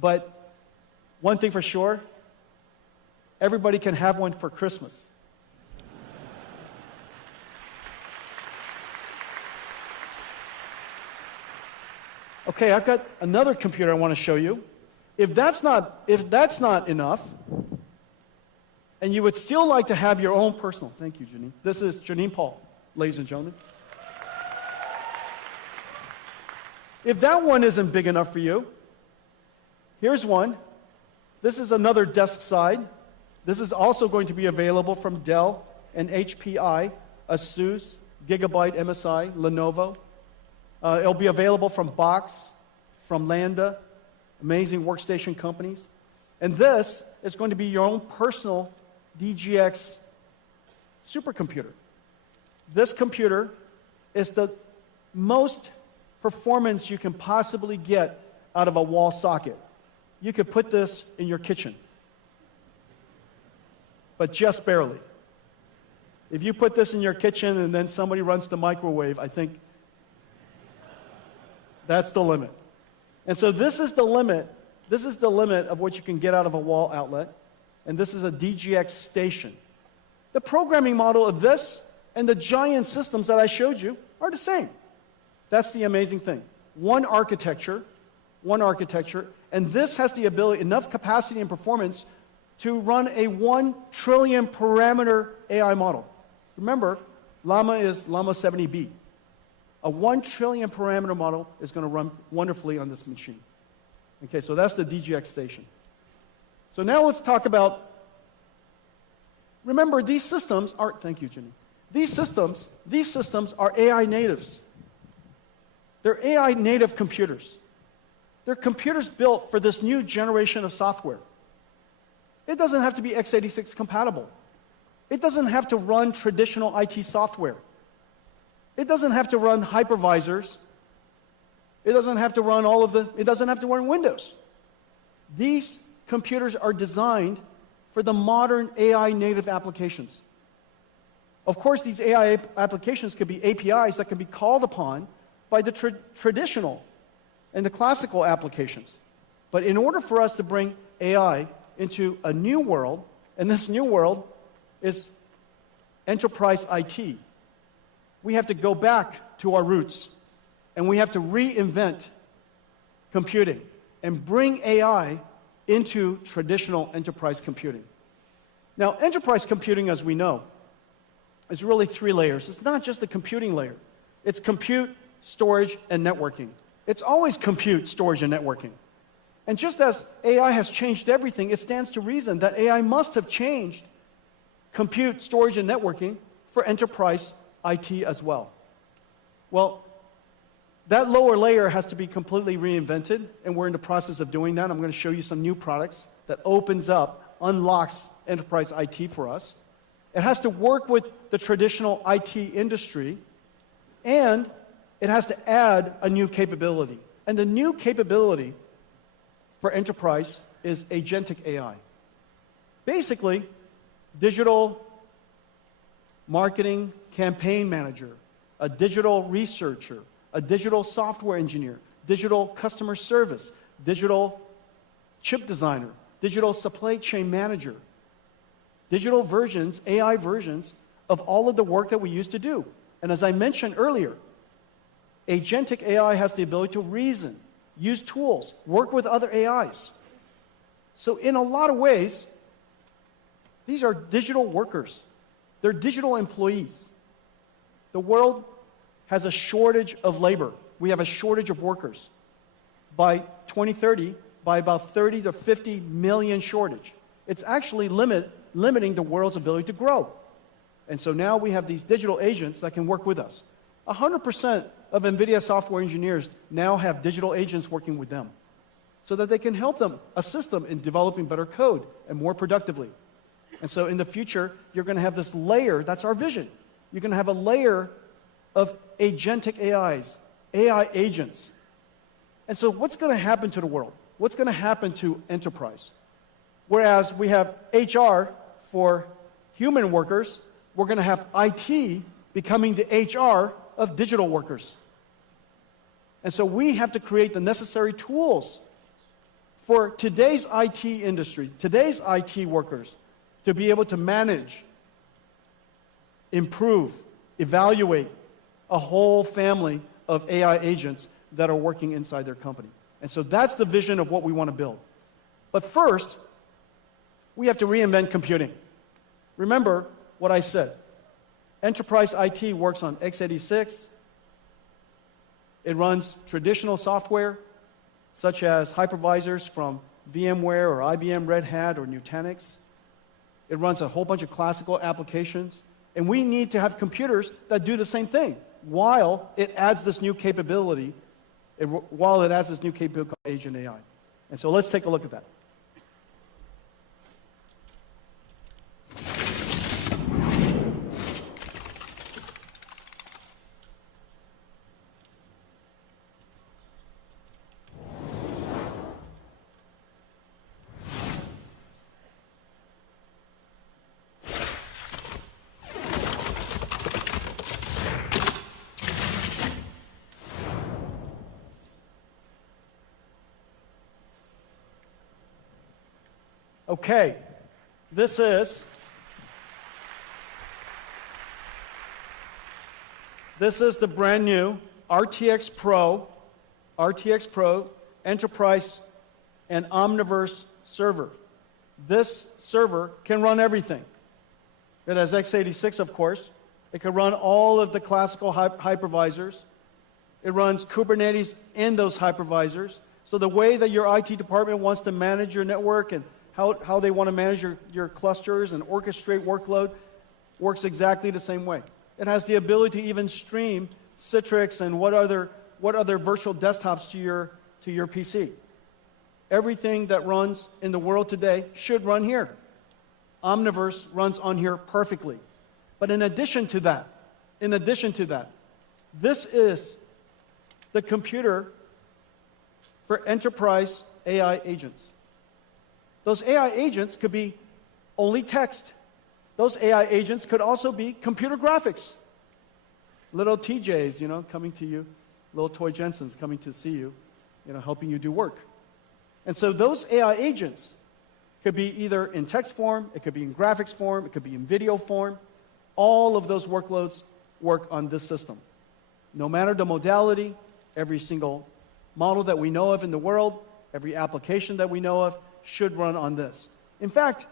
but one thing for sure, everybody can have one for Christmas. Okay, I've got another computer I want to show you. If that's not enough, and you would still like to have your own personal, thank you, Janine. This is Janine Paul, ladies and gentlemen. If that one isn't big enough for you, here's one. This is another desk side. This is also going to be available from Dell and HPI, ASUS, Gigabyte, MSI, Lenovo. It'll be available from Box, from Lambda, amazing workstation companies. And this is going to be your own personal DGX supercomputer. This computer is the most performance you can possibly get out of a wall socket. You could put this in your kitchen, but just barely. If you put this in your kitchen and then somebody runs the microwave, I think that's the limit. And so this is the limit. This is the limit of what you can get out of a wall outlet. And this is a DGX station. The programming model of this and the giant systems that I showed you are the same. That's the amazing thing. One architecture, and this has the ability, enough capacity and performance to run a 1 trillion parameter AI model. Remember, Llama is Llama 70B. A 1 trillion parameter model is going to run wonderfully on this machine. Okay, so that's the DGX station. So now let's talk about, remember these systems are, thank you, Jenny. These systems are AI natives. They're AI native computers. They're computers built for this new generation of software. It doesn't have to be x86 compatible. It doesn't have to run traditional IT software. It doesn't have to run hypervisors. It doesn't have to run it doesn't have to run Windows. These computers are designed for the modern AI native applications. Of course, these AI applications could be APIs that can be called upon by the traditional and the classical applications. But in order for us to bring AI into a new world, and this new world is enterprise IT, we have to go back to our roots, and we have to reinvent computing and bring AI into traditional enterprise computing. Now, enterprise computing, as we know, is really 3 layers. It's not just the computing layer. It's compute, storage, and networking. It's always compute, storage, and networking. And just as AI has changed everything, it stands to reason that AI must have changed compute, storage, and networking for enterprise IT as well. Well, that lower layer has to be completely reinvented, and we're in the process of doing that. I'm going to show you some new products that opens up, unlocks enterprise IT for us. It has to work with the traditional IT industry, and it has to add a new capability. And the new capability for enterprise is agentic AI. Basically, digital marketing campaign manager, a digital researcher, a digital software engineer, digital customer service, digital chip designer, digital supply chain manager, digital versions, AI versions of all of the work that we used to do. And as I mentioned earlier, agentic AI has the ability to reason, use tools, work with other AIs. So in a lot of ways, these are digital workers. They're digital employees. The world has a shortage of labor. We have a shortage of workers. By 2030, by about 30 to 50 million shortage. It's actually limiting the world's ability to grow. And so now we have these digital agents that can work with us. 100% of Nvidia software engineers now have digital agents working with them so that they can help them, assist them in developing better code and more productively. And so in the future, you're going to have this layer, that's our vision. You're going to have a layer of agentic AIs, AI agents. And so what's going to happen to the world? What's going to happen to enterprise? Whereas we have HR for human workers, we're going to have IT becoming the HR of digital workers. And so we have to create the necessary tools for today's IT industry, today's IT workers, to be able to manage, improve, evaluate a whole family of AI agents that are working inside their company. And so that's the vision of what we want to build. But first, we have to reinvent computing. Remember what I said. Enterprise IT works on x86. It runs traditional software, such as hypervisors from VMware or IBM Red Hat or Nutanix. It runs a whole bunch of classical applications. And we need to have computers that do the same thing, while it adds this new capability while it has this new capability called Agent AI. And so let's take a look at that. Okay, this is the brand new RTX Pro Enterprise and Omniverse server. This server can run everything. It has x86, of course. It can run all of the classical hypervisors. It runs Kubernetes in those hypervisors. So the way that your IT department wants to manage your network and how they want to manage your clusters and orchestrate workload works exactly the same way. It has the ability to even stream Citrix and what other virtual desktops to your PC. Everything that runs in the world today should run here. Omniverse runs on here perfectly. But in addition to that, this is the computer for enterprise AI agents. Those AI agents could be only text. Those AI agents could also be computer graphics. Little TJs, coming to you, little toy Jensens coming to see you, helping you do work. And so those AI agents could be either in text form, it could be in graphics form, it could be in video form. All of those workloads work on this system. No matter the modality, every single model that we know of in the world, every application that we know of, should run on this. In fact,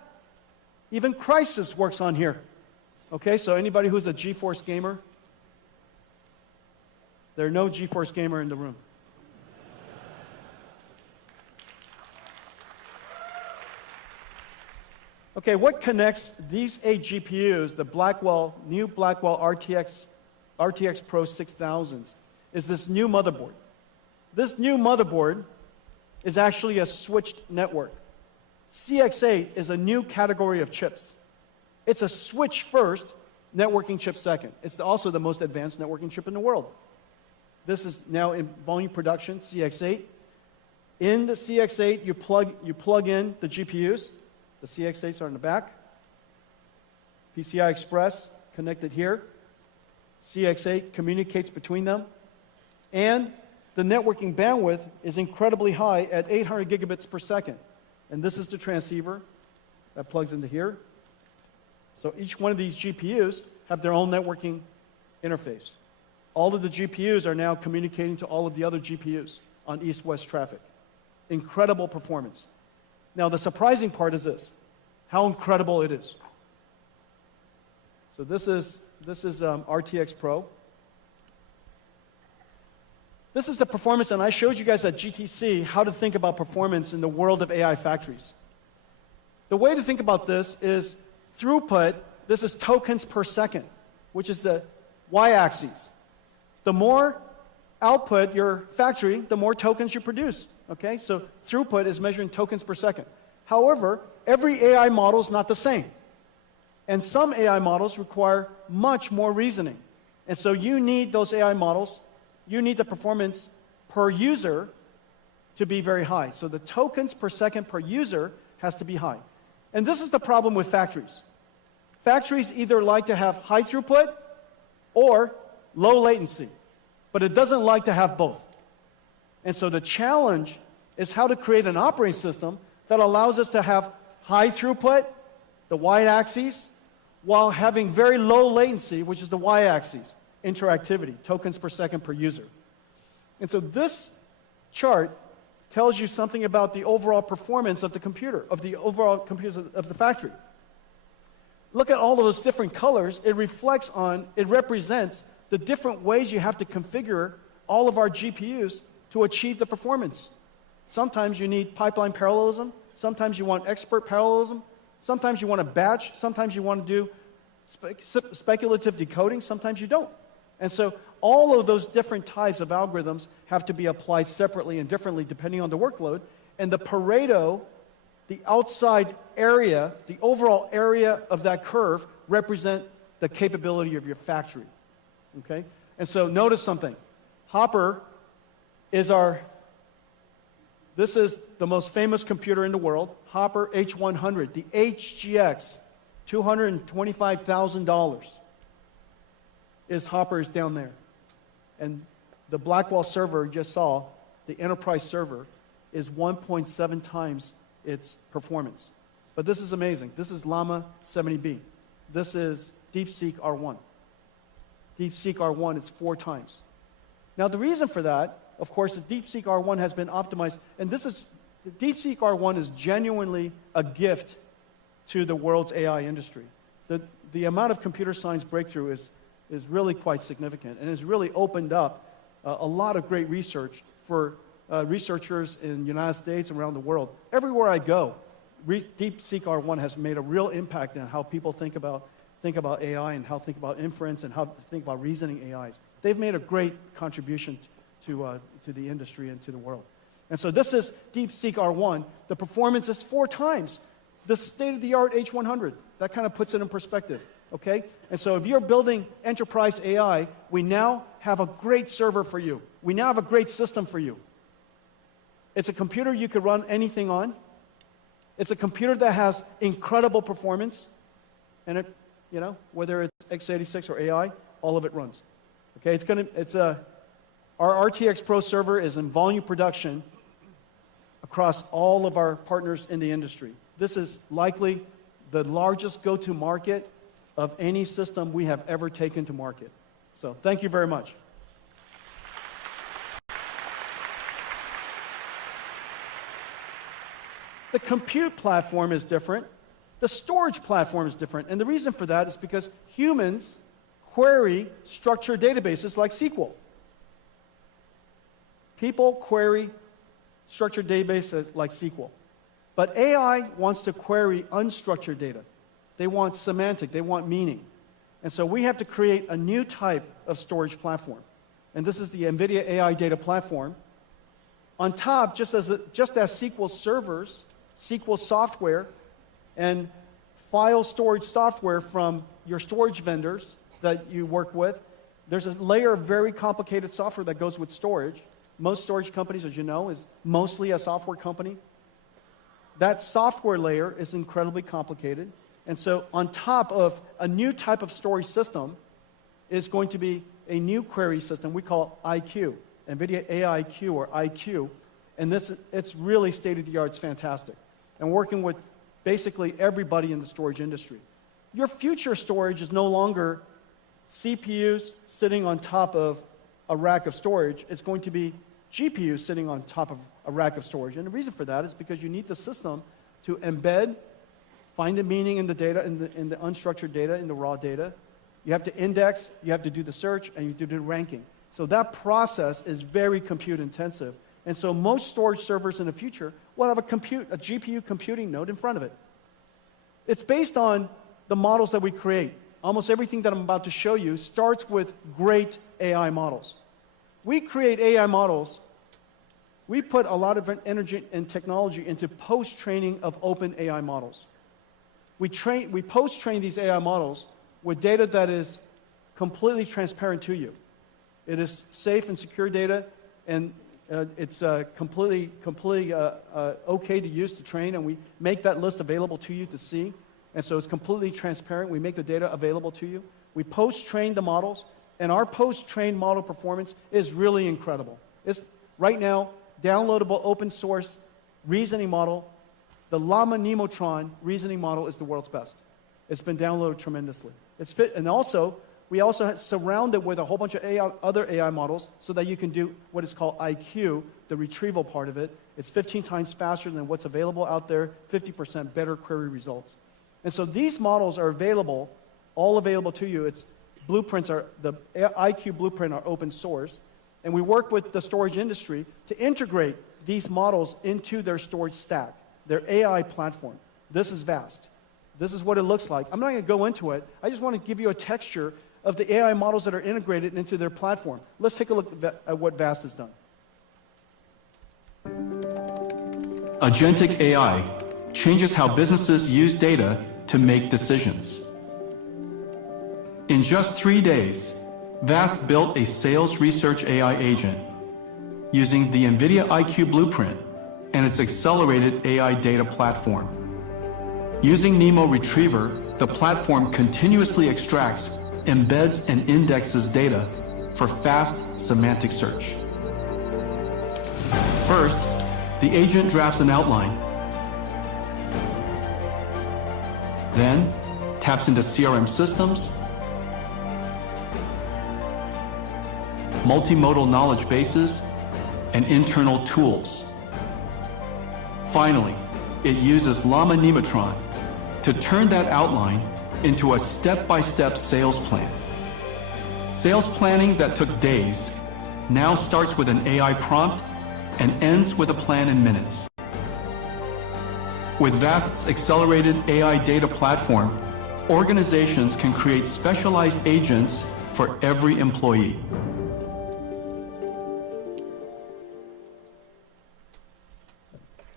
even Crysis works on here. Okay, so anybody who's a GeForce gamer? There are no GeForce gamer in the room. Okay, what connects these 8 GPUs, the new Blackwell RTX Pro 6000s, is this new motherboard. This new motherboard is actually a switched network. CX8 is a new category of chips. It's a switch first, networking chip second. It's also the most advanced networking chip in the world. This is now in volume production, CX8. In the CX8, you plug in the GPUs. The CX8s are in the back. PCI Express connected here. CX8 communicates between them. And the networking bandwidth is incredibly high at 800 gigabits per second. And this is the transceiver that plugs into here. So each one of these GPUs have their own networking interface. All of the GPUs are now communicating to all of the other GPUs on east-west traffic. Incredible performance. Now, the surprising part is this, how incredible it is. So this is RTX Pro. This is the performance, and I showed you guys at GTC how to think about performance in the world of AI factories. The way to think about this is throughput. This is tokens per second, which is the y-axis. The more output your factory, the more tokens you produce. Okay, so throughput is measuring tokens per second. However, every AI model is not the same. And some AI models require much more reasoning. And so you need those AI models, you need the performance per user to be very high. So the tokens per second per user has to be high. And this is the problem with factories. Factories either like to have high throughput or low latency, but it doesn't like to have both. And so the challenge is how to create an operating system that allows us to have high throughput, the y-axis, while having very low latency, which is the y-axis, interactivity, tokens per second per user. And so this chart tells you something about the overall performance of the computer, of the overall computers of the factory. Look at all of those different colors. It represents the different ways you have to configure all of our GPUs to achieve the performance. Sometimes you need pipeline parallelism. Sometimes you want expert parallelism. Sometimes you want a batch. Sometimes you want to do speculative decoding. Sometimes you don't. And so all of those different types of algorithms have to be applied separately and differently depending on the workload. And the Pareto, the outside area, the overall area of that curve represent the capability of your factory. Okay? And so notice something. Hopper is this is the most famous computer in the world, Hopper H100, the HGX, $225,000 Hopper is down there. And the Blackwell server you just saw, the enterprise server, is 1.7 times its performance. But this is amazing. This is Llama 70B. This is DeepSeek R1. DeepSeek R1 is 4 times. Now the reason for that, of course, is DeepSeek R1 has been optimized, and DeepSeek R1 is genuinely a gift to the world's AI industry. The amount of computer science breakthrough is really quite significant, and has really opened up a lot of great research for researchers in the United States and around the world. Everywhere I go, DeepSeek R1 has made a real impact on how people think about AI and how think about inference and how think about reasoning AIs. They've made a great contribution to the industry and to the world. And so this is DeepSeek R1. The performance is 4 times the state-of-the-art H100. That kind of puts it in perspective, okay? And so if you're building enterprise AI, we now have a great server for you. We now have a great system for you. It's a computer you could run anything on. It's a computer that has incredible performance, and it, whether it's x86 or AI, all of it runs. Okay, our RTX Pro server is in volume production across all of our partners in the industry. This is likely the largest go-to-market of any system we have ever taken to market. So thank you very much. The compute platform is different. The storage platform is different. And the reason for that is because humans query structured databases like SQL. People query structured databases like SQL. But AI wants to query unstructured data. They want semantic, they want meaning. And so we have to create a new type of storage platform. And this is the Nvidia AI Data Platform. On top, just as SQL servers, SQL software, and file storage software from your storage vendors that you work with, there's a layer of very complicated software that goes with storage. Most storage companies, as you know, is mostly a software company. That software layer is incredibly complicated. And so on top of a new type of storage system is going to be a new query system we call IQ, NVIDIA AIQ or IQ. And it's really state-of-the-art, it's fantastic. And working with basically everybody in the storage industry. Your future storage is no longer CPUs sitting on top of a rack of storage. It's going to be GPUs sitting on top of a rack of storage. And the reason for that is because you need the system to embed, find the meaning in the data, in the unstructured data, in the raw data. You have to index, you have to do the search, and you have to do the ranking. So that process is very compute intensive. And so most storage servers in the future will have a GPU computing node in front of it. It's based on the models that we create. Almost everything that I'm about to show you starts with great AI models. We create AI models. We put a lot of energy and technology into post-training of open AI models. We post-train these AI models with data that is completely transparent to you. It is safe and secure data, and it's completely okay to use to train, and we make that list available to you to see. And so it's completely transparent. We make the data available to you. We post-train the models, and our post-trained model performance is really incredible. It's right now downloadable open source reasoning model. The Llama Nemotron reasoning model is the world's best. It's been downloaded tremendously. And also, we also surround it with a whole bunch of other AI models so that you can do what is called IQ, the retrieval part of it. It's 15 times faster than what's available out there, 50% better query results. And so these models are available, all available to you. The IQ blueprint are open source. And we work with the storage industry to integrate these models into their storage stack, their AI platform. This is vast. This is what it looks like. I'm not going to go into it. I just want to give you a texture of the AI models that are integrated into their platform. Let's take a look at what VAST has done. Agentic AI changes how businesses use data to make decisions. In just 3 days, VAST built a sales research AI agent using the NVIDIA IQ Blueprint and its accelerated AI data platform. Using NeMo Retriever, the platform continuously extracts, embeds, and indexes data for fast semantic search. First, the agent drafts an outline, then taps into CRM systems, multimodal knowledge bases, and internal tools. Finally, it uses Llama Nematron to turn that outline into a step-by-step sales plan. Sales planning that took days now starts with an AI prompt and ends with a plan in minutes. With VAST's accelerated AI data platform, organizations can create specialized agents for every employee.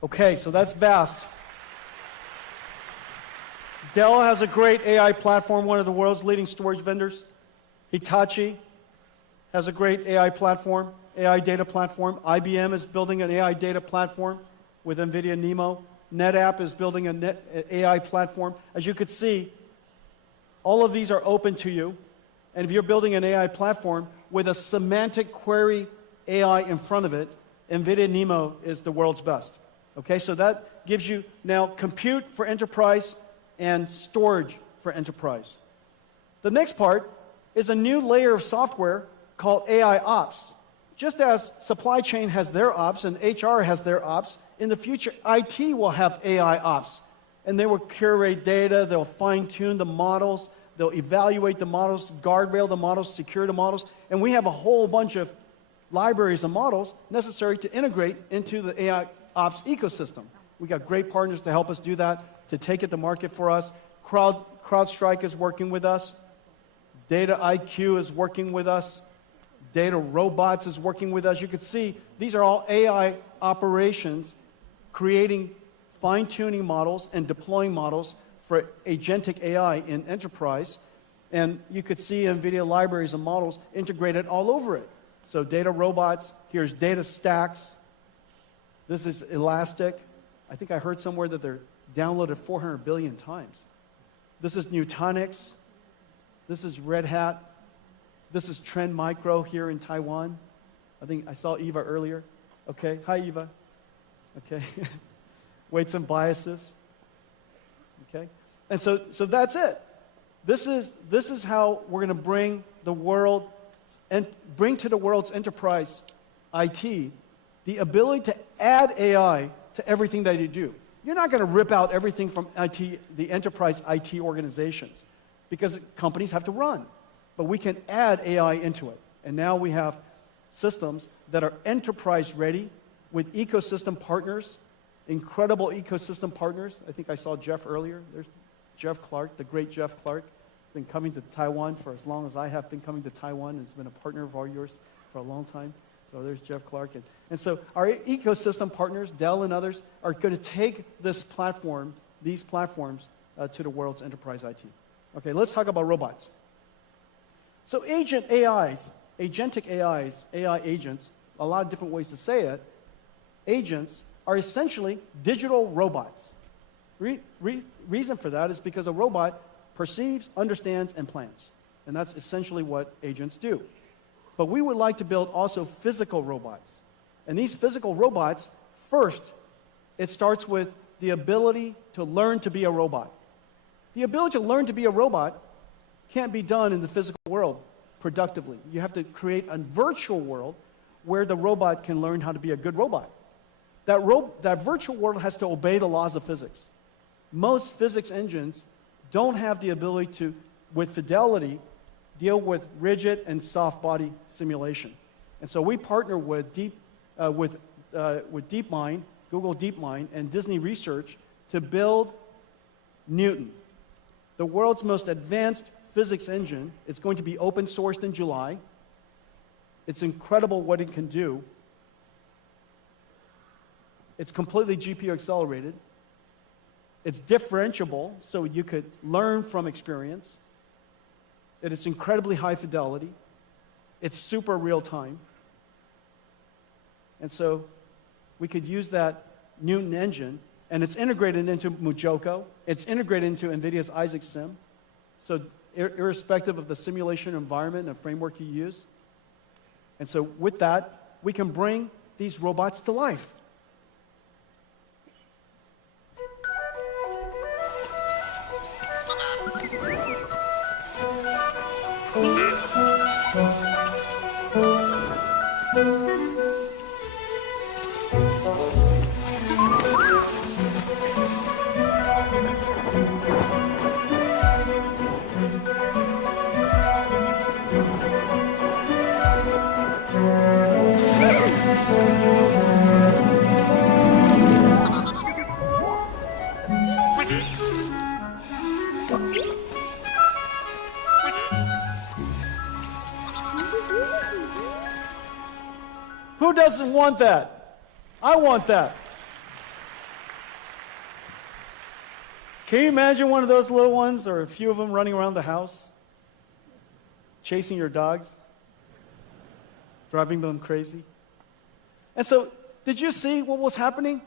Okay, so that's VAST. Dell has a great AI platform, one of the world's leading storage vendors. Hitachi has a great AI platform, AI data platform. IBM is building an AI data platform with NVIDIA NeMo. NetApp is building an AI platform. As you could see, all of these are open to you. And if you're building an AI platform with a semantic query AI in front of it, NVIDIA NeMo is the world's best. Okay, so that gives you now compute for enterprise and storage for enterprise. The next part is a new layer of software called AI Ops. Just as supply chain has their ops and HR has their ops, in the future, IT will have AI ops. And they will curate data, they'll fine-tune the models, they'll evaluate the models, guardrail the models, secure the models, and we have a whole bunch of libraries and models necessary to integrate into the AI ops ecosystem. We got great partners to help us do that, to take it to market for us. CrowdStrike is working with us. Data IQ is working with us. Data Robots is working with us. You can see these are all AI operations creating fine-tuning models and deploying models for agentic AI in enterprise. And you could see NVIDIA libraries and models integrated all over it. So Data Robots, here's Data Stacks. This is Elastic. I think I heard somewhere that they're downloaded 400 billion times. This is Nutanix. This is Red Hat. This is Trend Micro here in Taiwan. I think I saw Eva earlier. Okay, hi Eva. Okay, weights and biases. Okay, and so that's it. This is how we're going to bring the world and bring to the world's enterprise IT the ability to add AI to everything that you do. You're not going to rip out everything from IT, the enterprise IT organizations, because companies have to run. But we can add AI into it. And now we have systems that are enterprise ready with ecosystem partners, incredible ecosystem partners. I think I saw Jeff earlier. There's Jeff Clark, the great Jeff Clark. Been coming to Taiwan for as long as I have been coming to Taiwan, and has been a partner of yours for a long time. So there's Jeff Clark. And so our ecosystem partners, Dell and others, are going to take this platform, these platforms, to the world's enterprise IT. Okay, let's talk about robots. So agentic AIs, AI agents, a lot of different ways to say it, agents are essentially digital robots. Reason for that is because a robot perceives, understands, and plans. And that's essentially what agents do. But we would like to build also physical robots. And these physical robots, first, it starts with the ability to learn to be a robot. The ability to learn to be a robot can't be done in the physical world productively. You have to create a virtual world where the robot can learn how to be a good robot. That virtual world has to obey the laws of physics. Most physics engines don't have the ability to, with fidelity, deal with rigid and soft body simulation. And so we partner with DeepMind, Google DeepMind, and Disney Research to build Newton, the world's most advanced physics engine. It's going to be open sourced in July. It's incredible what it can do. It's completely GPU accelerated. It's differentiable, so you could learn from experience. It is incredibly high fidelity. It's super real time. And so we could use that Newton engine, and it's integrated into Mujoko. It's integrated into NVIDIA's Isaac Sim. So irrespective of the simulation environment and framework you use. And so with that, we can bring these robots to life. Who doesn't want that? I want that. Can you imagine one of those little ones, or a few of them running around the house, chasing your dogs, driving them crazy? And so, did you see what was happening?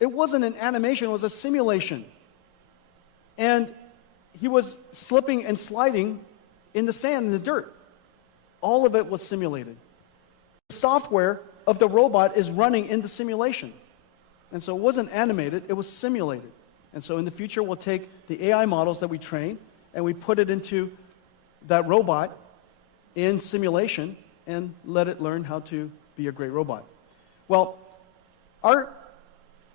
It wasn't an animation, it was a simulation. And he was slipping and sliding in the sand, in the dirt. All of it was simulated. The software of the robot is running in the simulation. And so it wasn't animated, it was simulated. And so in the future, we'll take the AI models that we train and we put it into that robot in simulation and let it learn how to be a great robot. Well, we're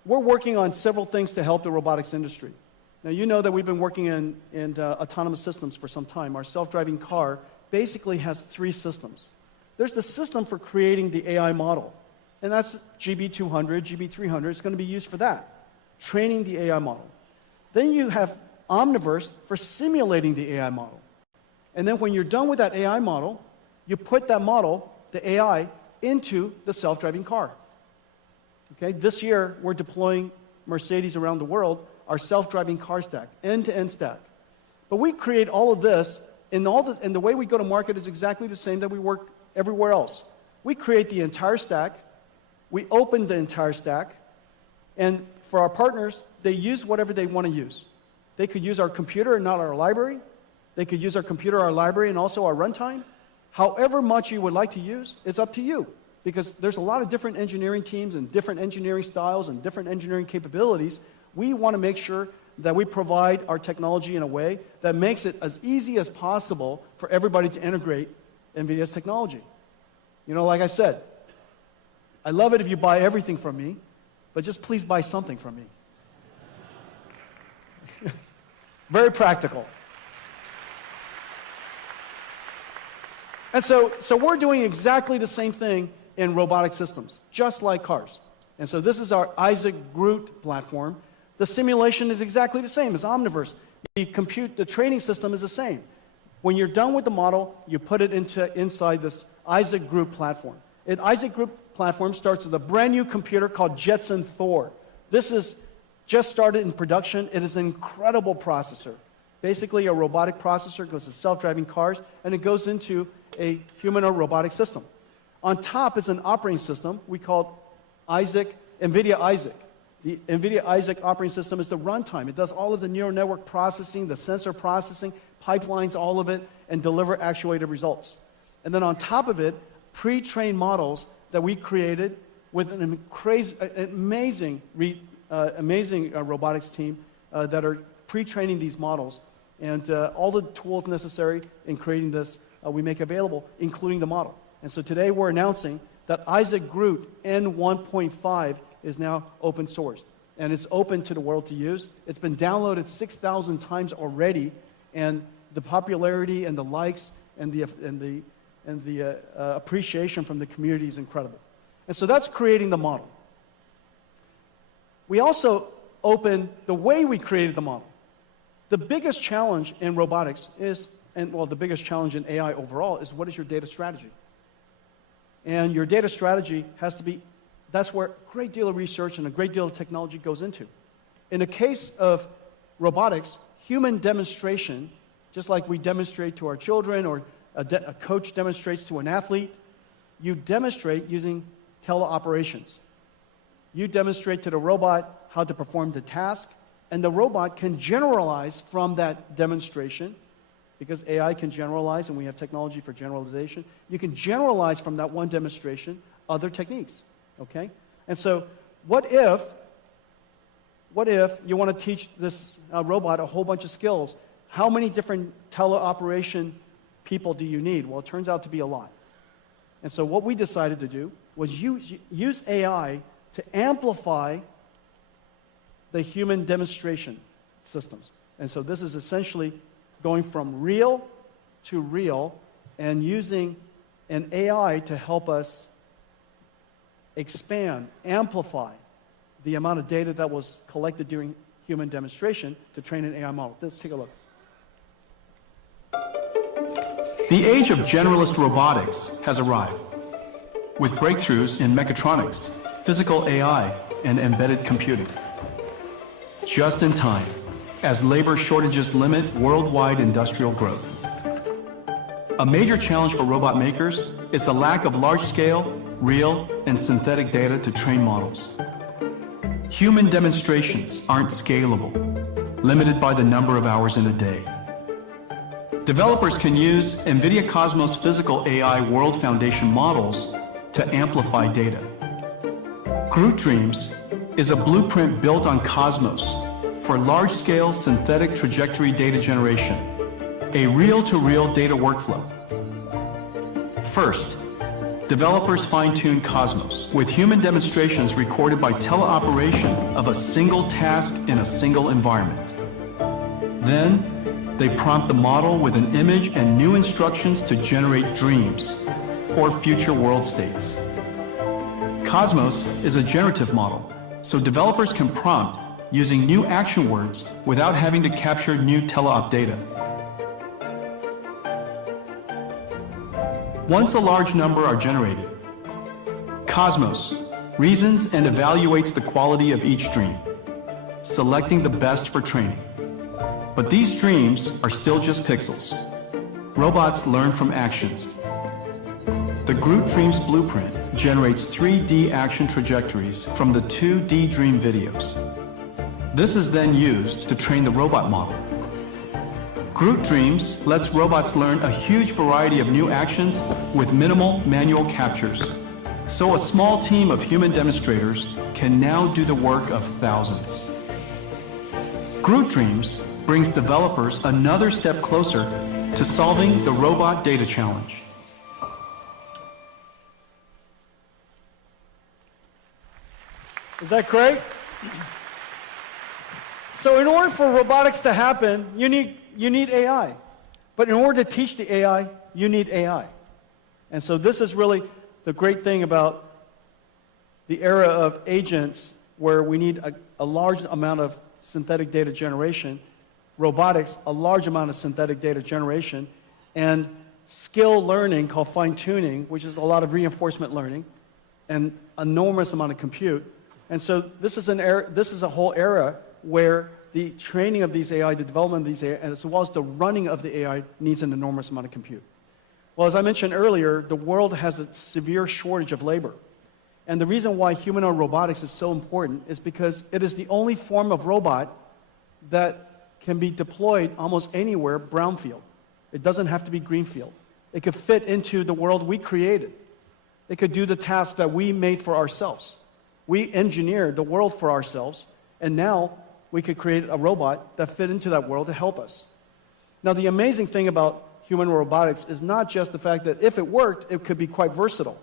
working on several things to help the robotics industry. Now, you know that we've been working in autonomous systems for some time. Our self-driving car basically has 3 systems. There's the system for creating the AI model, and that's GB200, GB300. It's going to be used for that, training the AI model. Then you have Omniverse for simulating the AI model. And then when you're done with that AI model, you put that model, the AI, into the self-driving car. Okay? This year, we're deploying Mercedes around the world, our self-driving car stack, end-to-end stack. But we create all of this, and the way we go to market is exactly the same that we work everywhere else. We create the entire stack, we open the entire stack, and for our partners, they use whatever they want to use. They could use our computer and not our library. They could use our computer, our library, and also our runtime. However much you would like to use, it's up to you. Because there's a lot of different engineering teams and different engineering styles and different engineering capabilities. We want to make sure that we provide our technology in a way that makes it as easy as possible for everybody to integrate NVIDIA's technology. You know, like I said, I love it if you buy everything from me, but just please buy something from me. Very practical. And so we're doing exactly the same thing in robotic systems, just like cars. And so this is our Isaac GR00T platform. The simulation is exactly the same as Omniverse. The training system is the same. When you're done with the model, you put it inside this Isaac GR00T platform. Isaac GR00T platform starts with a brand new computer called Jensen Huang. This is just started in production. It is an incredible processor. Basically, a robotic processor goes to self-driving cars, and it goes into a humanoid robotic system. On top is an operating system we call NVIDIA Isaac. The NVIDIA Isaac operating system is the runtime. It does all of the neural network processing, the sensor processing, pipelines all of it, and deliver actuated results. And then on top of it, pre-trained models that we created with an amazing robotics team that are pre-training these models. And all the tools necessary in creating this we make available, including the model. And so today we're announcing that Isaac GR00T N1.5 is now open sourced. And it's open to the world to use. It's been downloaded 6,000 times already, and the popularity and the likes and the appreciation from the community is incredible. And so that's creating the model. We also open the way we created the model. The biggest challenge in robotics is and well, the biggest challenge in AI overall is what is your data strategy? And your data strategy has to be, that's where a great deal of research and a great deal of technology goes into. In the case of robotics, human demonstration, just like we demonstrate to our children or a coach demonstrates to an athlete, you demonstrate using teleoperations. You demonstrate to the robot how to perform the task, and the robot can generalize from that demonstration, because AI can generalize and we have technology for generalization. You can generalize from that one demonstration other techniques, okay? And so what if you want to teach this robot a whole bunch of skills? How many different teleoperation people do you need? Well, it turns out to be a lot. And so what we decided to do was use AI to amplify the human demonstration systems. And so this is essentially going from real to real and using an AI to help us expand, amplify the amount of data that was collected during human demonstration to train an AI model. Let's take a look. The age of generalist robotics has arrived, with breakthroughs in mechatronics, physical AI, and embedded computing. Just in time, as labor shortages limit worldwide industrial growth. A major challenge for robot makers is the lack of large-scale, real, and synthetic data to train models. Human demonstrations aren't scalable, limited by the number of hours in a day. Developers can use Nvidia Cosmos physical AI World Foundation models to amplify data. 𝗗𝗓𝗦 is a blueprint built on Cosmos for large-scale synthetic trajectory data generation, a reel-to-reel data workflow. First, developers fine-tune Cosmos with human demonstrations recorded by teleoperation of a single task in a single environment. Then, they prompt the model with an image and new instructions to generate dreams or future world states. Cosmos is a generative model, so developers can prompt using new action words without having to capture new teleop data. Once a large number are generated, Cosmos reasons and evaluates the quality of each dream, selecting the best for training. But these dreams are still just pixels. Robots learn from actions. The 𝗗𝗓𝗦's blueprint generates 3D action trajectories from the 2D dream videos. This is then used to train the robot model. 𝗗𝗓𝗦 lets robots learn a huge variety of new actions with minimal manual captures. So a small team of human demonstrators can now do the work of thousands. 𝗗𝗓𝗦 brings developers another step closer to solving the robot data challenge. Is that great? So in order for robotics to happen, you need AI. But in order to teach the AI, you need AI. And so this is really the great thing about the era of agents, where we need a large amount of synthetic data generation, robotics, a large amount of synthetic data generation, and skill learning called fine-tuning, which is a lot of reinforcement learning, and enormous amount of compute. And so this is a whole era where the training of these AI, the development of these AI, as well as the running of the AI, needs an enormous amount of compute. Well, as I mentioned earlier, the world has a severe shortage of labor. And the reason why humanoid robotics is so important is because it is the only form of robot that can be deployed almost anywhere brownfield. It doesn't have to be greenfield. It could fit into the world we created. It could do the tasks that we made for ourselves. We engineered the world for ourselves, and now we could create a robot that fit into that world to help us. Now, the amazing thing about human robotics is not just the fact that if it worked, it could be quite versatile.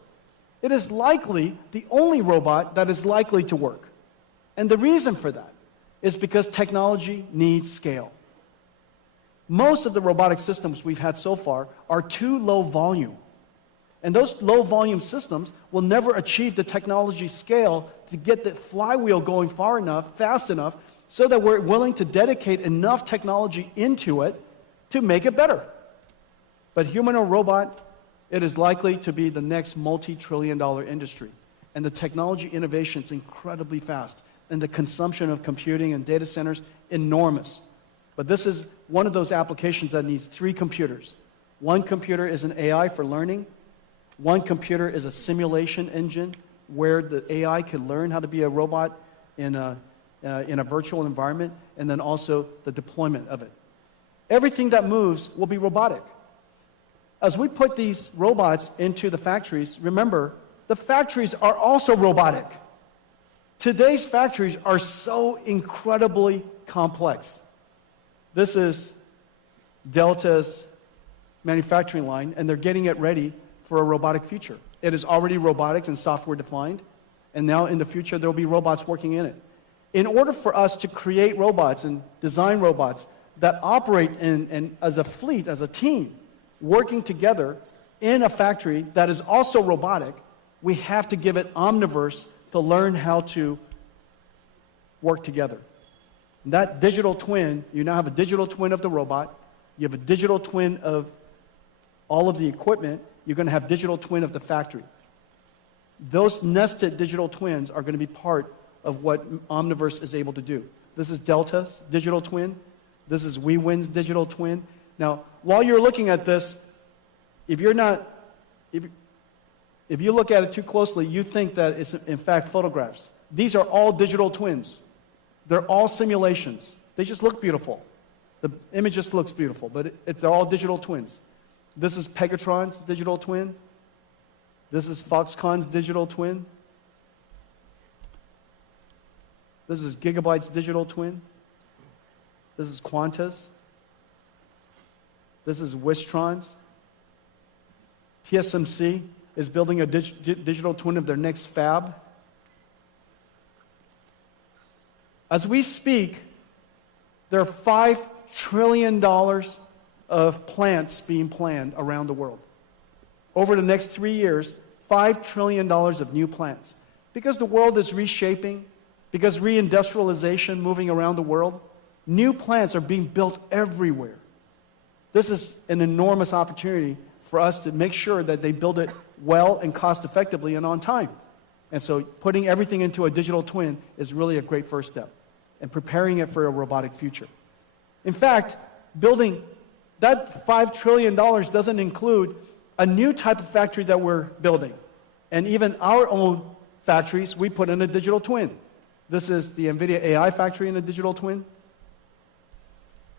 It is likely the only robot that is likely to work. And the reason for that is because technology needs scale. Most of the robotic systems we've had so far are too low volume. And those low volume systems will never achieve the technology scale to get the flywheel going far enough, fast enough, so that we're willing to dedicate enough technology into it to make it better. But human or robot, it is likely to be the next multi-trillion-dollar industry. And the technology innovation is incredibly fast. And the consumption of computing and data centers, enormous. But this is one of those applications that needs 3 computers. One computer is an AI for learning. One computer is a simulation engine where the AI can learn how to be a robot in a virtual environment, and then also the deployment of it. Everything that moves will be robotic. As we put these robots into the factories, remember, the factories are also robotic. Today's factories are so incredibly complex. This is Delta's manufacturing line, and they're getting it ready for a robotic future. It is already robotics and software defined, and now in the future there will be robots working in it. In order for us to create robots and design robots that operate as a fleet, as a team, working together in a factory that is also robotic, we have to give it Omniverse to learn how to work together. That digital twin, you now have a digital twin of the robot, you have a digital twin of all of the equipment, you're going to have digital twin of the factory. Those nested digital twins are going to be part of what Omniverse is able to do. This is Delta's digital twin. This is WeWin's digital twin. Now, while you're looking at this, if you look at it too closely, you think that it's in fact photographs. These are all digital twins. They're all simulations. They just look beautiful. The image just looks beautiful, but they're all digital twins. This is Pegatron's digital twin. This is Foxconn's digital twin. This is Gigabyte's digital twin. This is Quanta's. This is Wistron's. TSMC is building a digital twin of their next fab. As we speak, there are $5 trillion of plants being planned around the world. Over the next 3 years, $5 trillion of new plants. Because the world is reshaping, because reindustrialization moving around the world, new plants are being built everywhere. This is an enormous opportunity for us to make sure that they build it well and cost effectively and on time. And so putting everything into a digital twin is really a great first step and preparing it for a robotic future. In fact, building that $5 trillion doesn't include a new type of factory that we're building. And even our own factories, we put in a digital twin. This is the Nvidia AI factory in a digital twin.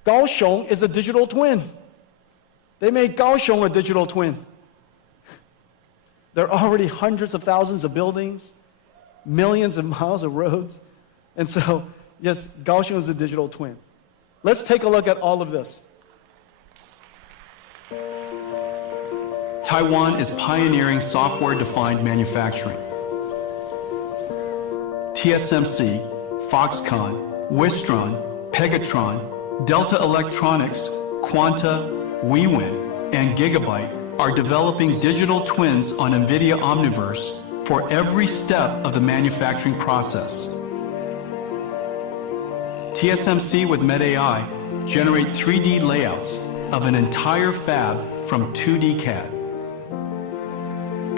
Kaohsiung is a digital twin. They made Kaohsiung a digital twin. There are already hundreds of thousands of buildings, millions of miles of roads. And so, yes, Kaohsiung is a digital twin. Let's take a look at all of this. Taiwan is pioneering software-defined manufacturing. TSMC, Foxconn, Wistron, Pegatron, Delta Electronics, Quanta, WeWin, and Gigabyte are developing digital twins on Nvidia Omniverse for every step of the manufacturing process. TSMC with MedAI generate 3D layouts of an entire fab from 2D CAD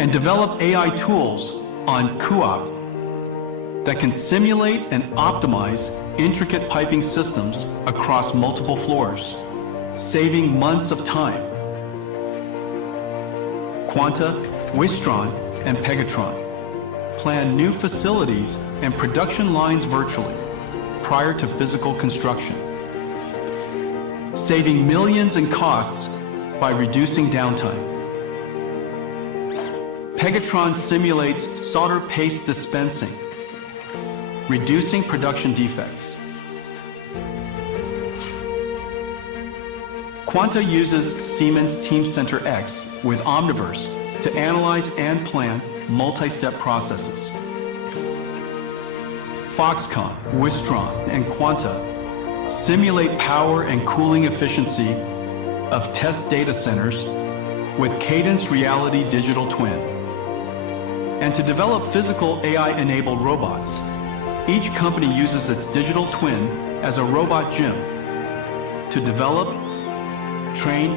and develop AI tools on 𝗗𝗧 that can simulate and optimize intricate piping systems across multiple floors, saving months of time. Quanta, Wistron, and Pegatron plan new facilities and production lines virtually prior to physical construction, saving millions in costs by reducing downtime. Pegatron simulates solder paste dispensing, reducing production defects. Quanta uses Siemens Teamcenter X with Omniverse to analyze and plan multi-step processes. Foxconn, Wistron, and Quanta simulate power and cooling efficiency of test data centers with Cadence Reality Digital Twin. And to develop physical AI-enabled robots, each company uses its digital twin as a robot gym to develop, train,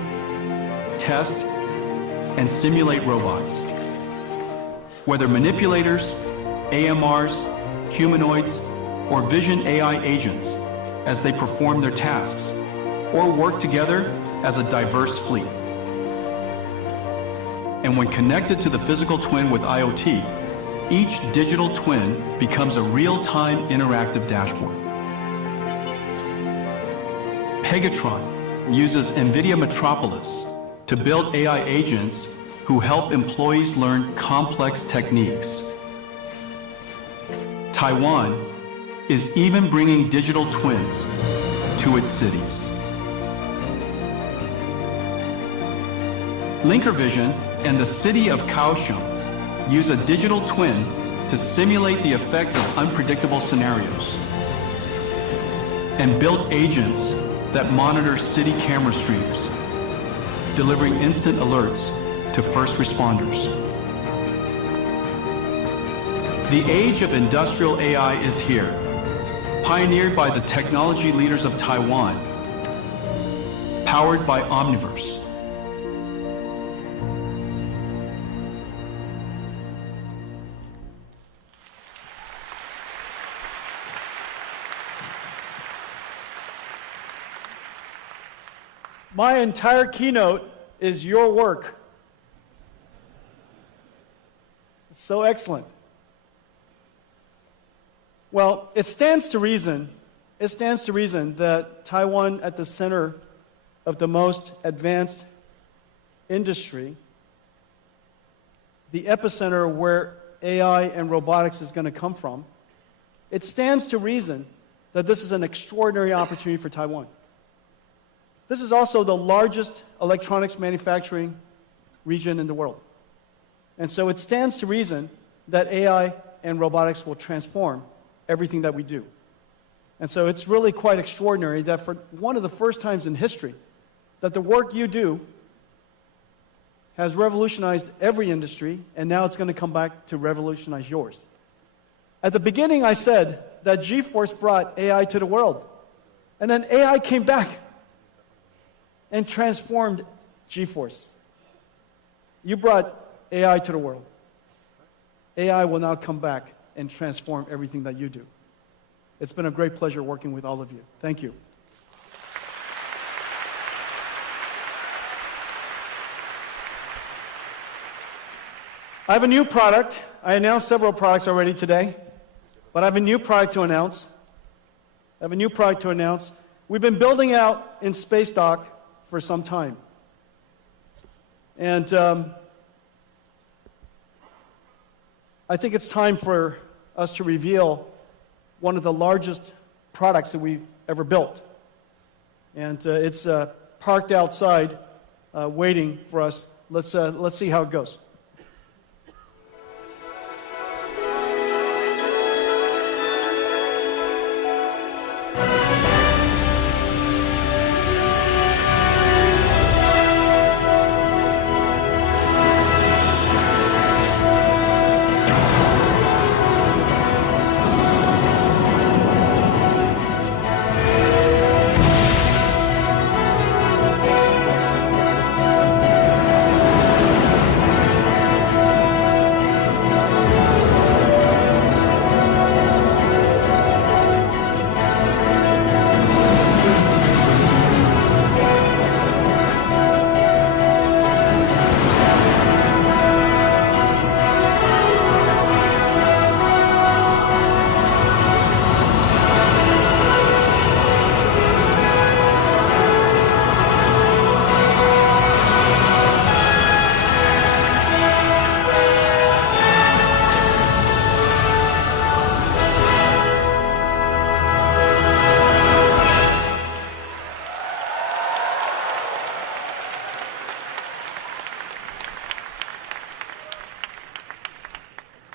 test, and simulate robots. Whether manipulators, AMRs, humanoids, or vision AI agents as they perform their tasks, or work together as a diverse fleet. And when connected to the physical twin with IoT, each digital twin becomes a real-time interactive dashboard. Pegatron uses Nvidia Metropolis to build AI agents who help employees learn complex techniques. Taiwan is even bringing digital twins to its cities. Linker Vision and the city of Kaohsiung use a digital twin to simulate the effects of unpredictable scenarios and build agents that monitor city camera streams, delivering instant alerts to first responders. The age of industrial AI is here, pioneered by the technology leaders of Taiwan, powered by Omniverse. My entire keynote is your work. It's so excellent. Well, it stands to reason that Taiwan, at the center of the most advanced industry, the epicenter where AI and robotics is going to come from, it stands to reason that this is an extraordinary opportunity for Taiwan. This is also the largest electronics manufacturing region in the world. And so it stands to reason that AI and robotics will transform everything that we do. And so it's really quite extraordinary that for one of the first times in history that the work you do has revolutionized every industry, and now it's going to come back to revolutionize yours. At the beginning, I said that GeForce brought AI to the world, and then AI came back and transformed GeForce. You brought AI to the world. AI will now come back and transform everything that you do. It's been a great pleasure working with all of you. Thank you. I have a new product. I announced several products already today, but I have a new product to announce. We've been building out in Space Dock for some time. And I think it's time for us to reveal one of the largest products that we've ever built. And it's parked outside waiting for us. Let's see how it goes.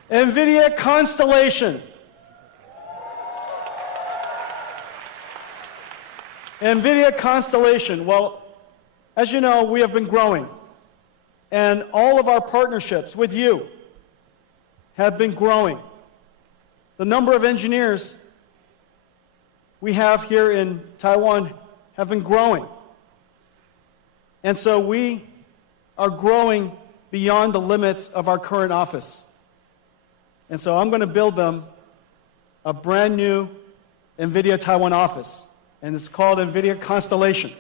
NVIDIA Constellation. NVIDIA Constellation. Well, as you know, we have been growing. And all of our partnerships with you have been growing. The number of engineers we have here in Taiwan have been growing. And so we are growing beyond the limits of our current office. And so I'm going to build them a brand new NVIDIA Taiwan office, and it's called NVIDIA Constellation.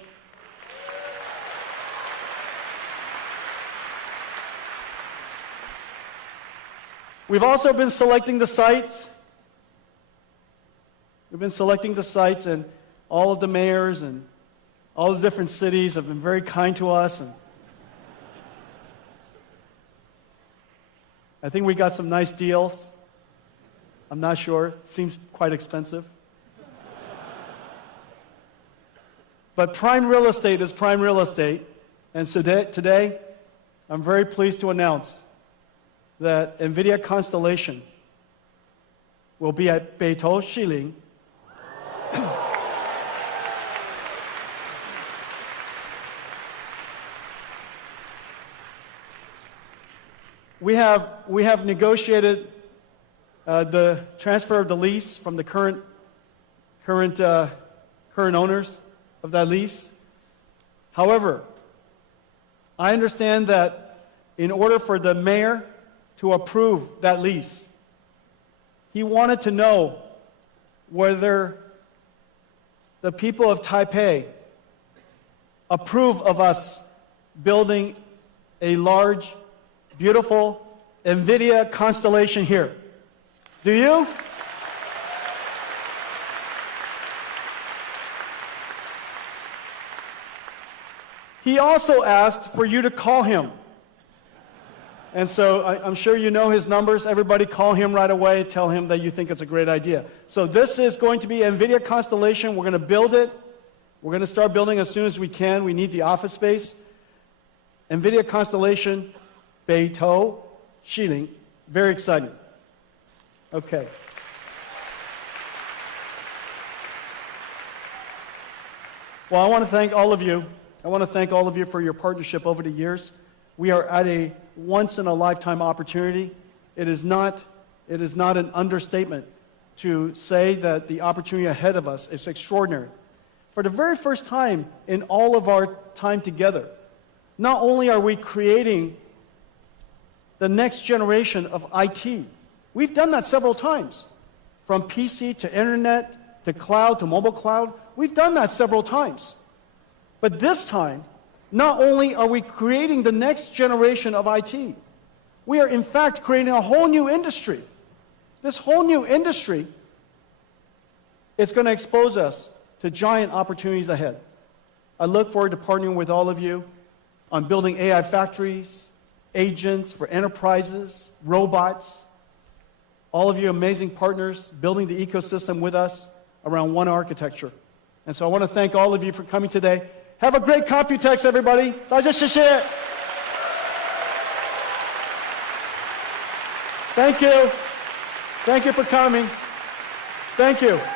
We've also been selecting the sites. We've been selecting the sites, and all of the mayors and all the different cities have been very kind to us. And I think we got some nice deals. I'm not sure. It seems quite expensive. But prime real estate is prime real estate. And so today, I'm very pleased to announce that NVIDIA Constellation will be at 𝗣𝗟𝗨𝗦𝗖𝗢𝗗𝗘. We have negotiated the transfer of the lease from the current owners of that lease. However, I understand that in order for the mayor to approve that lease, he wanted to know whether the people of Taipei approve of us building a large, beautiful NVIDIA Constellation here. Do you? He also asked for you to call him. And so I'm sure you know his numbers. Everybody call him right away. Tell him that you think it's a great idea. So this is going to be NVIDIA Constellation. We're going to build it. We're going to start building as soon as we can. We need the office space. NVIDIA Constellation, 𝗣𝗟𝗨𝗦𝗖𝗢𝗗𝗘. Very exciting. Okay. Well, I want to thank all of you. I want to thank all of you for your partnership over the years. We are at a once-in-a-lifetime opportunity. It is not an understatement to say that the opportunity ahead of us is extraordinary. For the very first time in all of our time together, not only are we creating the next generation of IT, we've done that several times. From PC to internet to cloud to mobile cloud, we've done that several times. But this time, not only are we creating the next generation of IT, we are in fact creating a whole new industry. This whole new industry is going to expose us to giant opportunities ahead. I look forward to partnering with all of you on building AI factories, agents for enterprises, robots, all of you amazing partners building the ecosystem with us around one architecture. And so I want to thank all of you for coming today. Have a great COMPUTEX, everybody. 大家谢谢. Thank you. Thank you for coming. Thank you.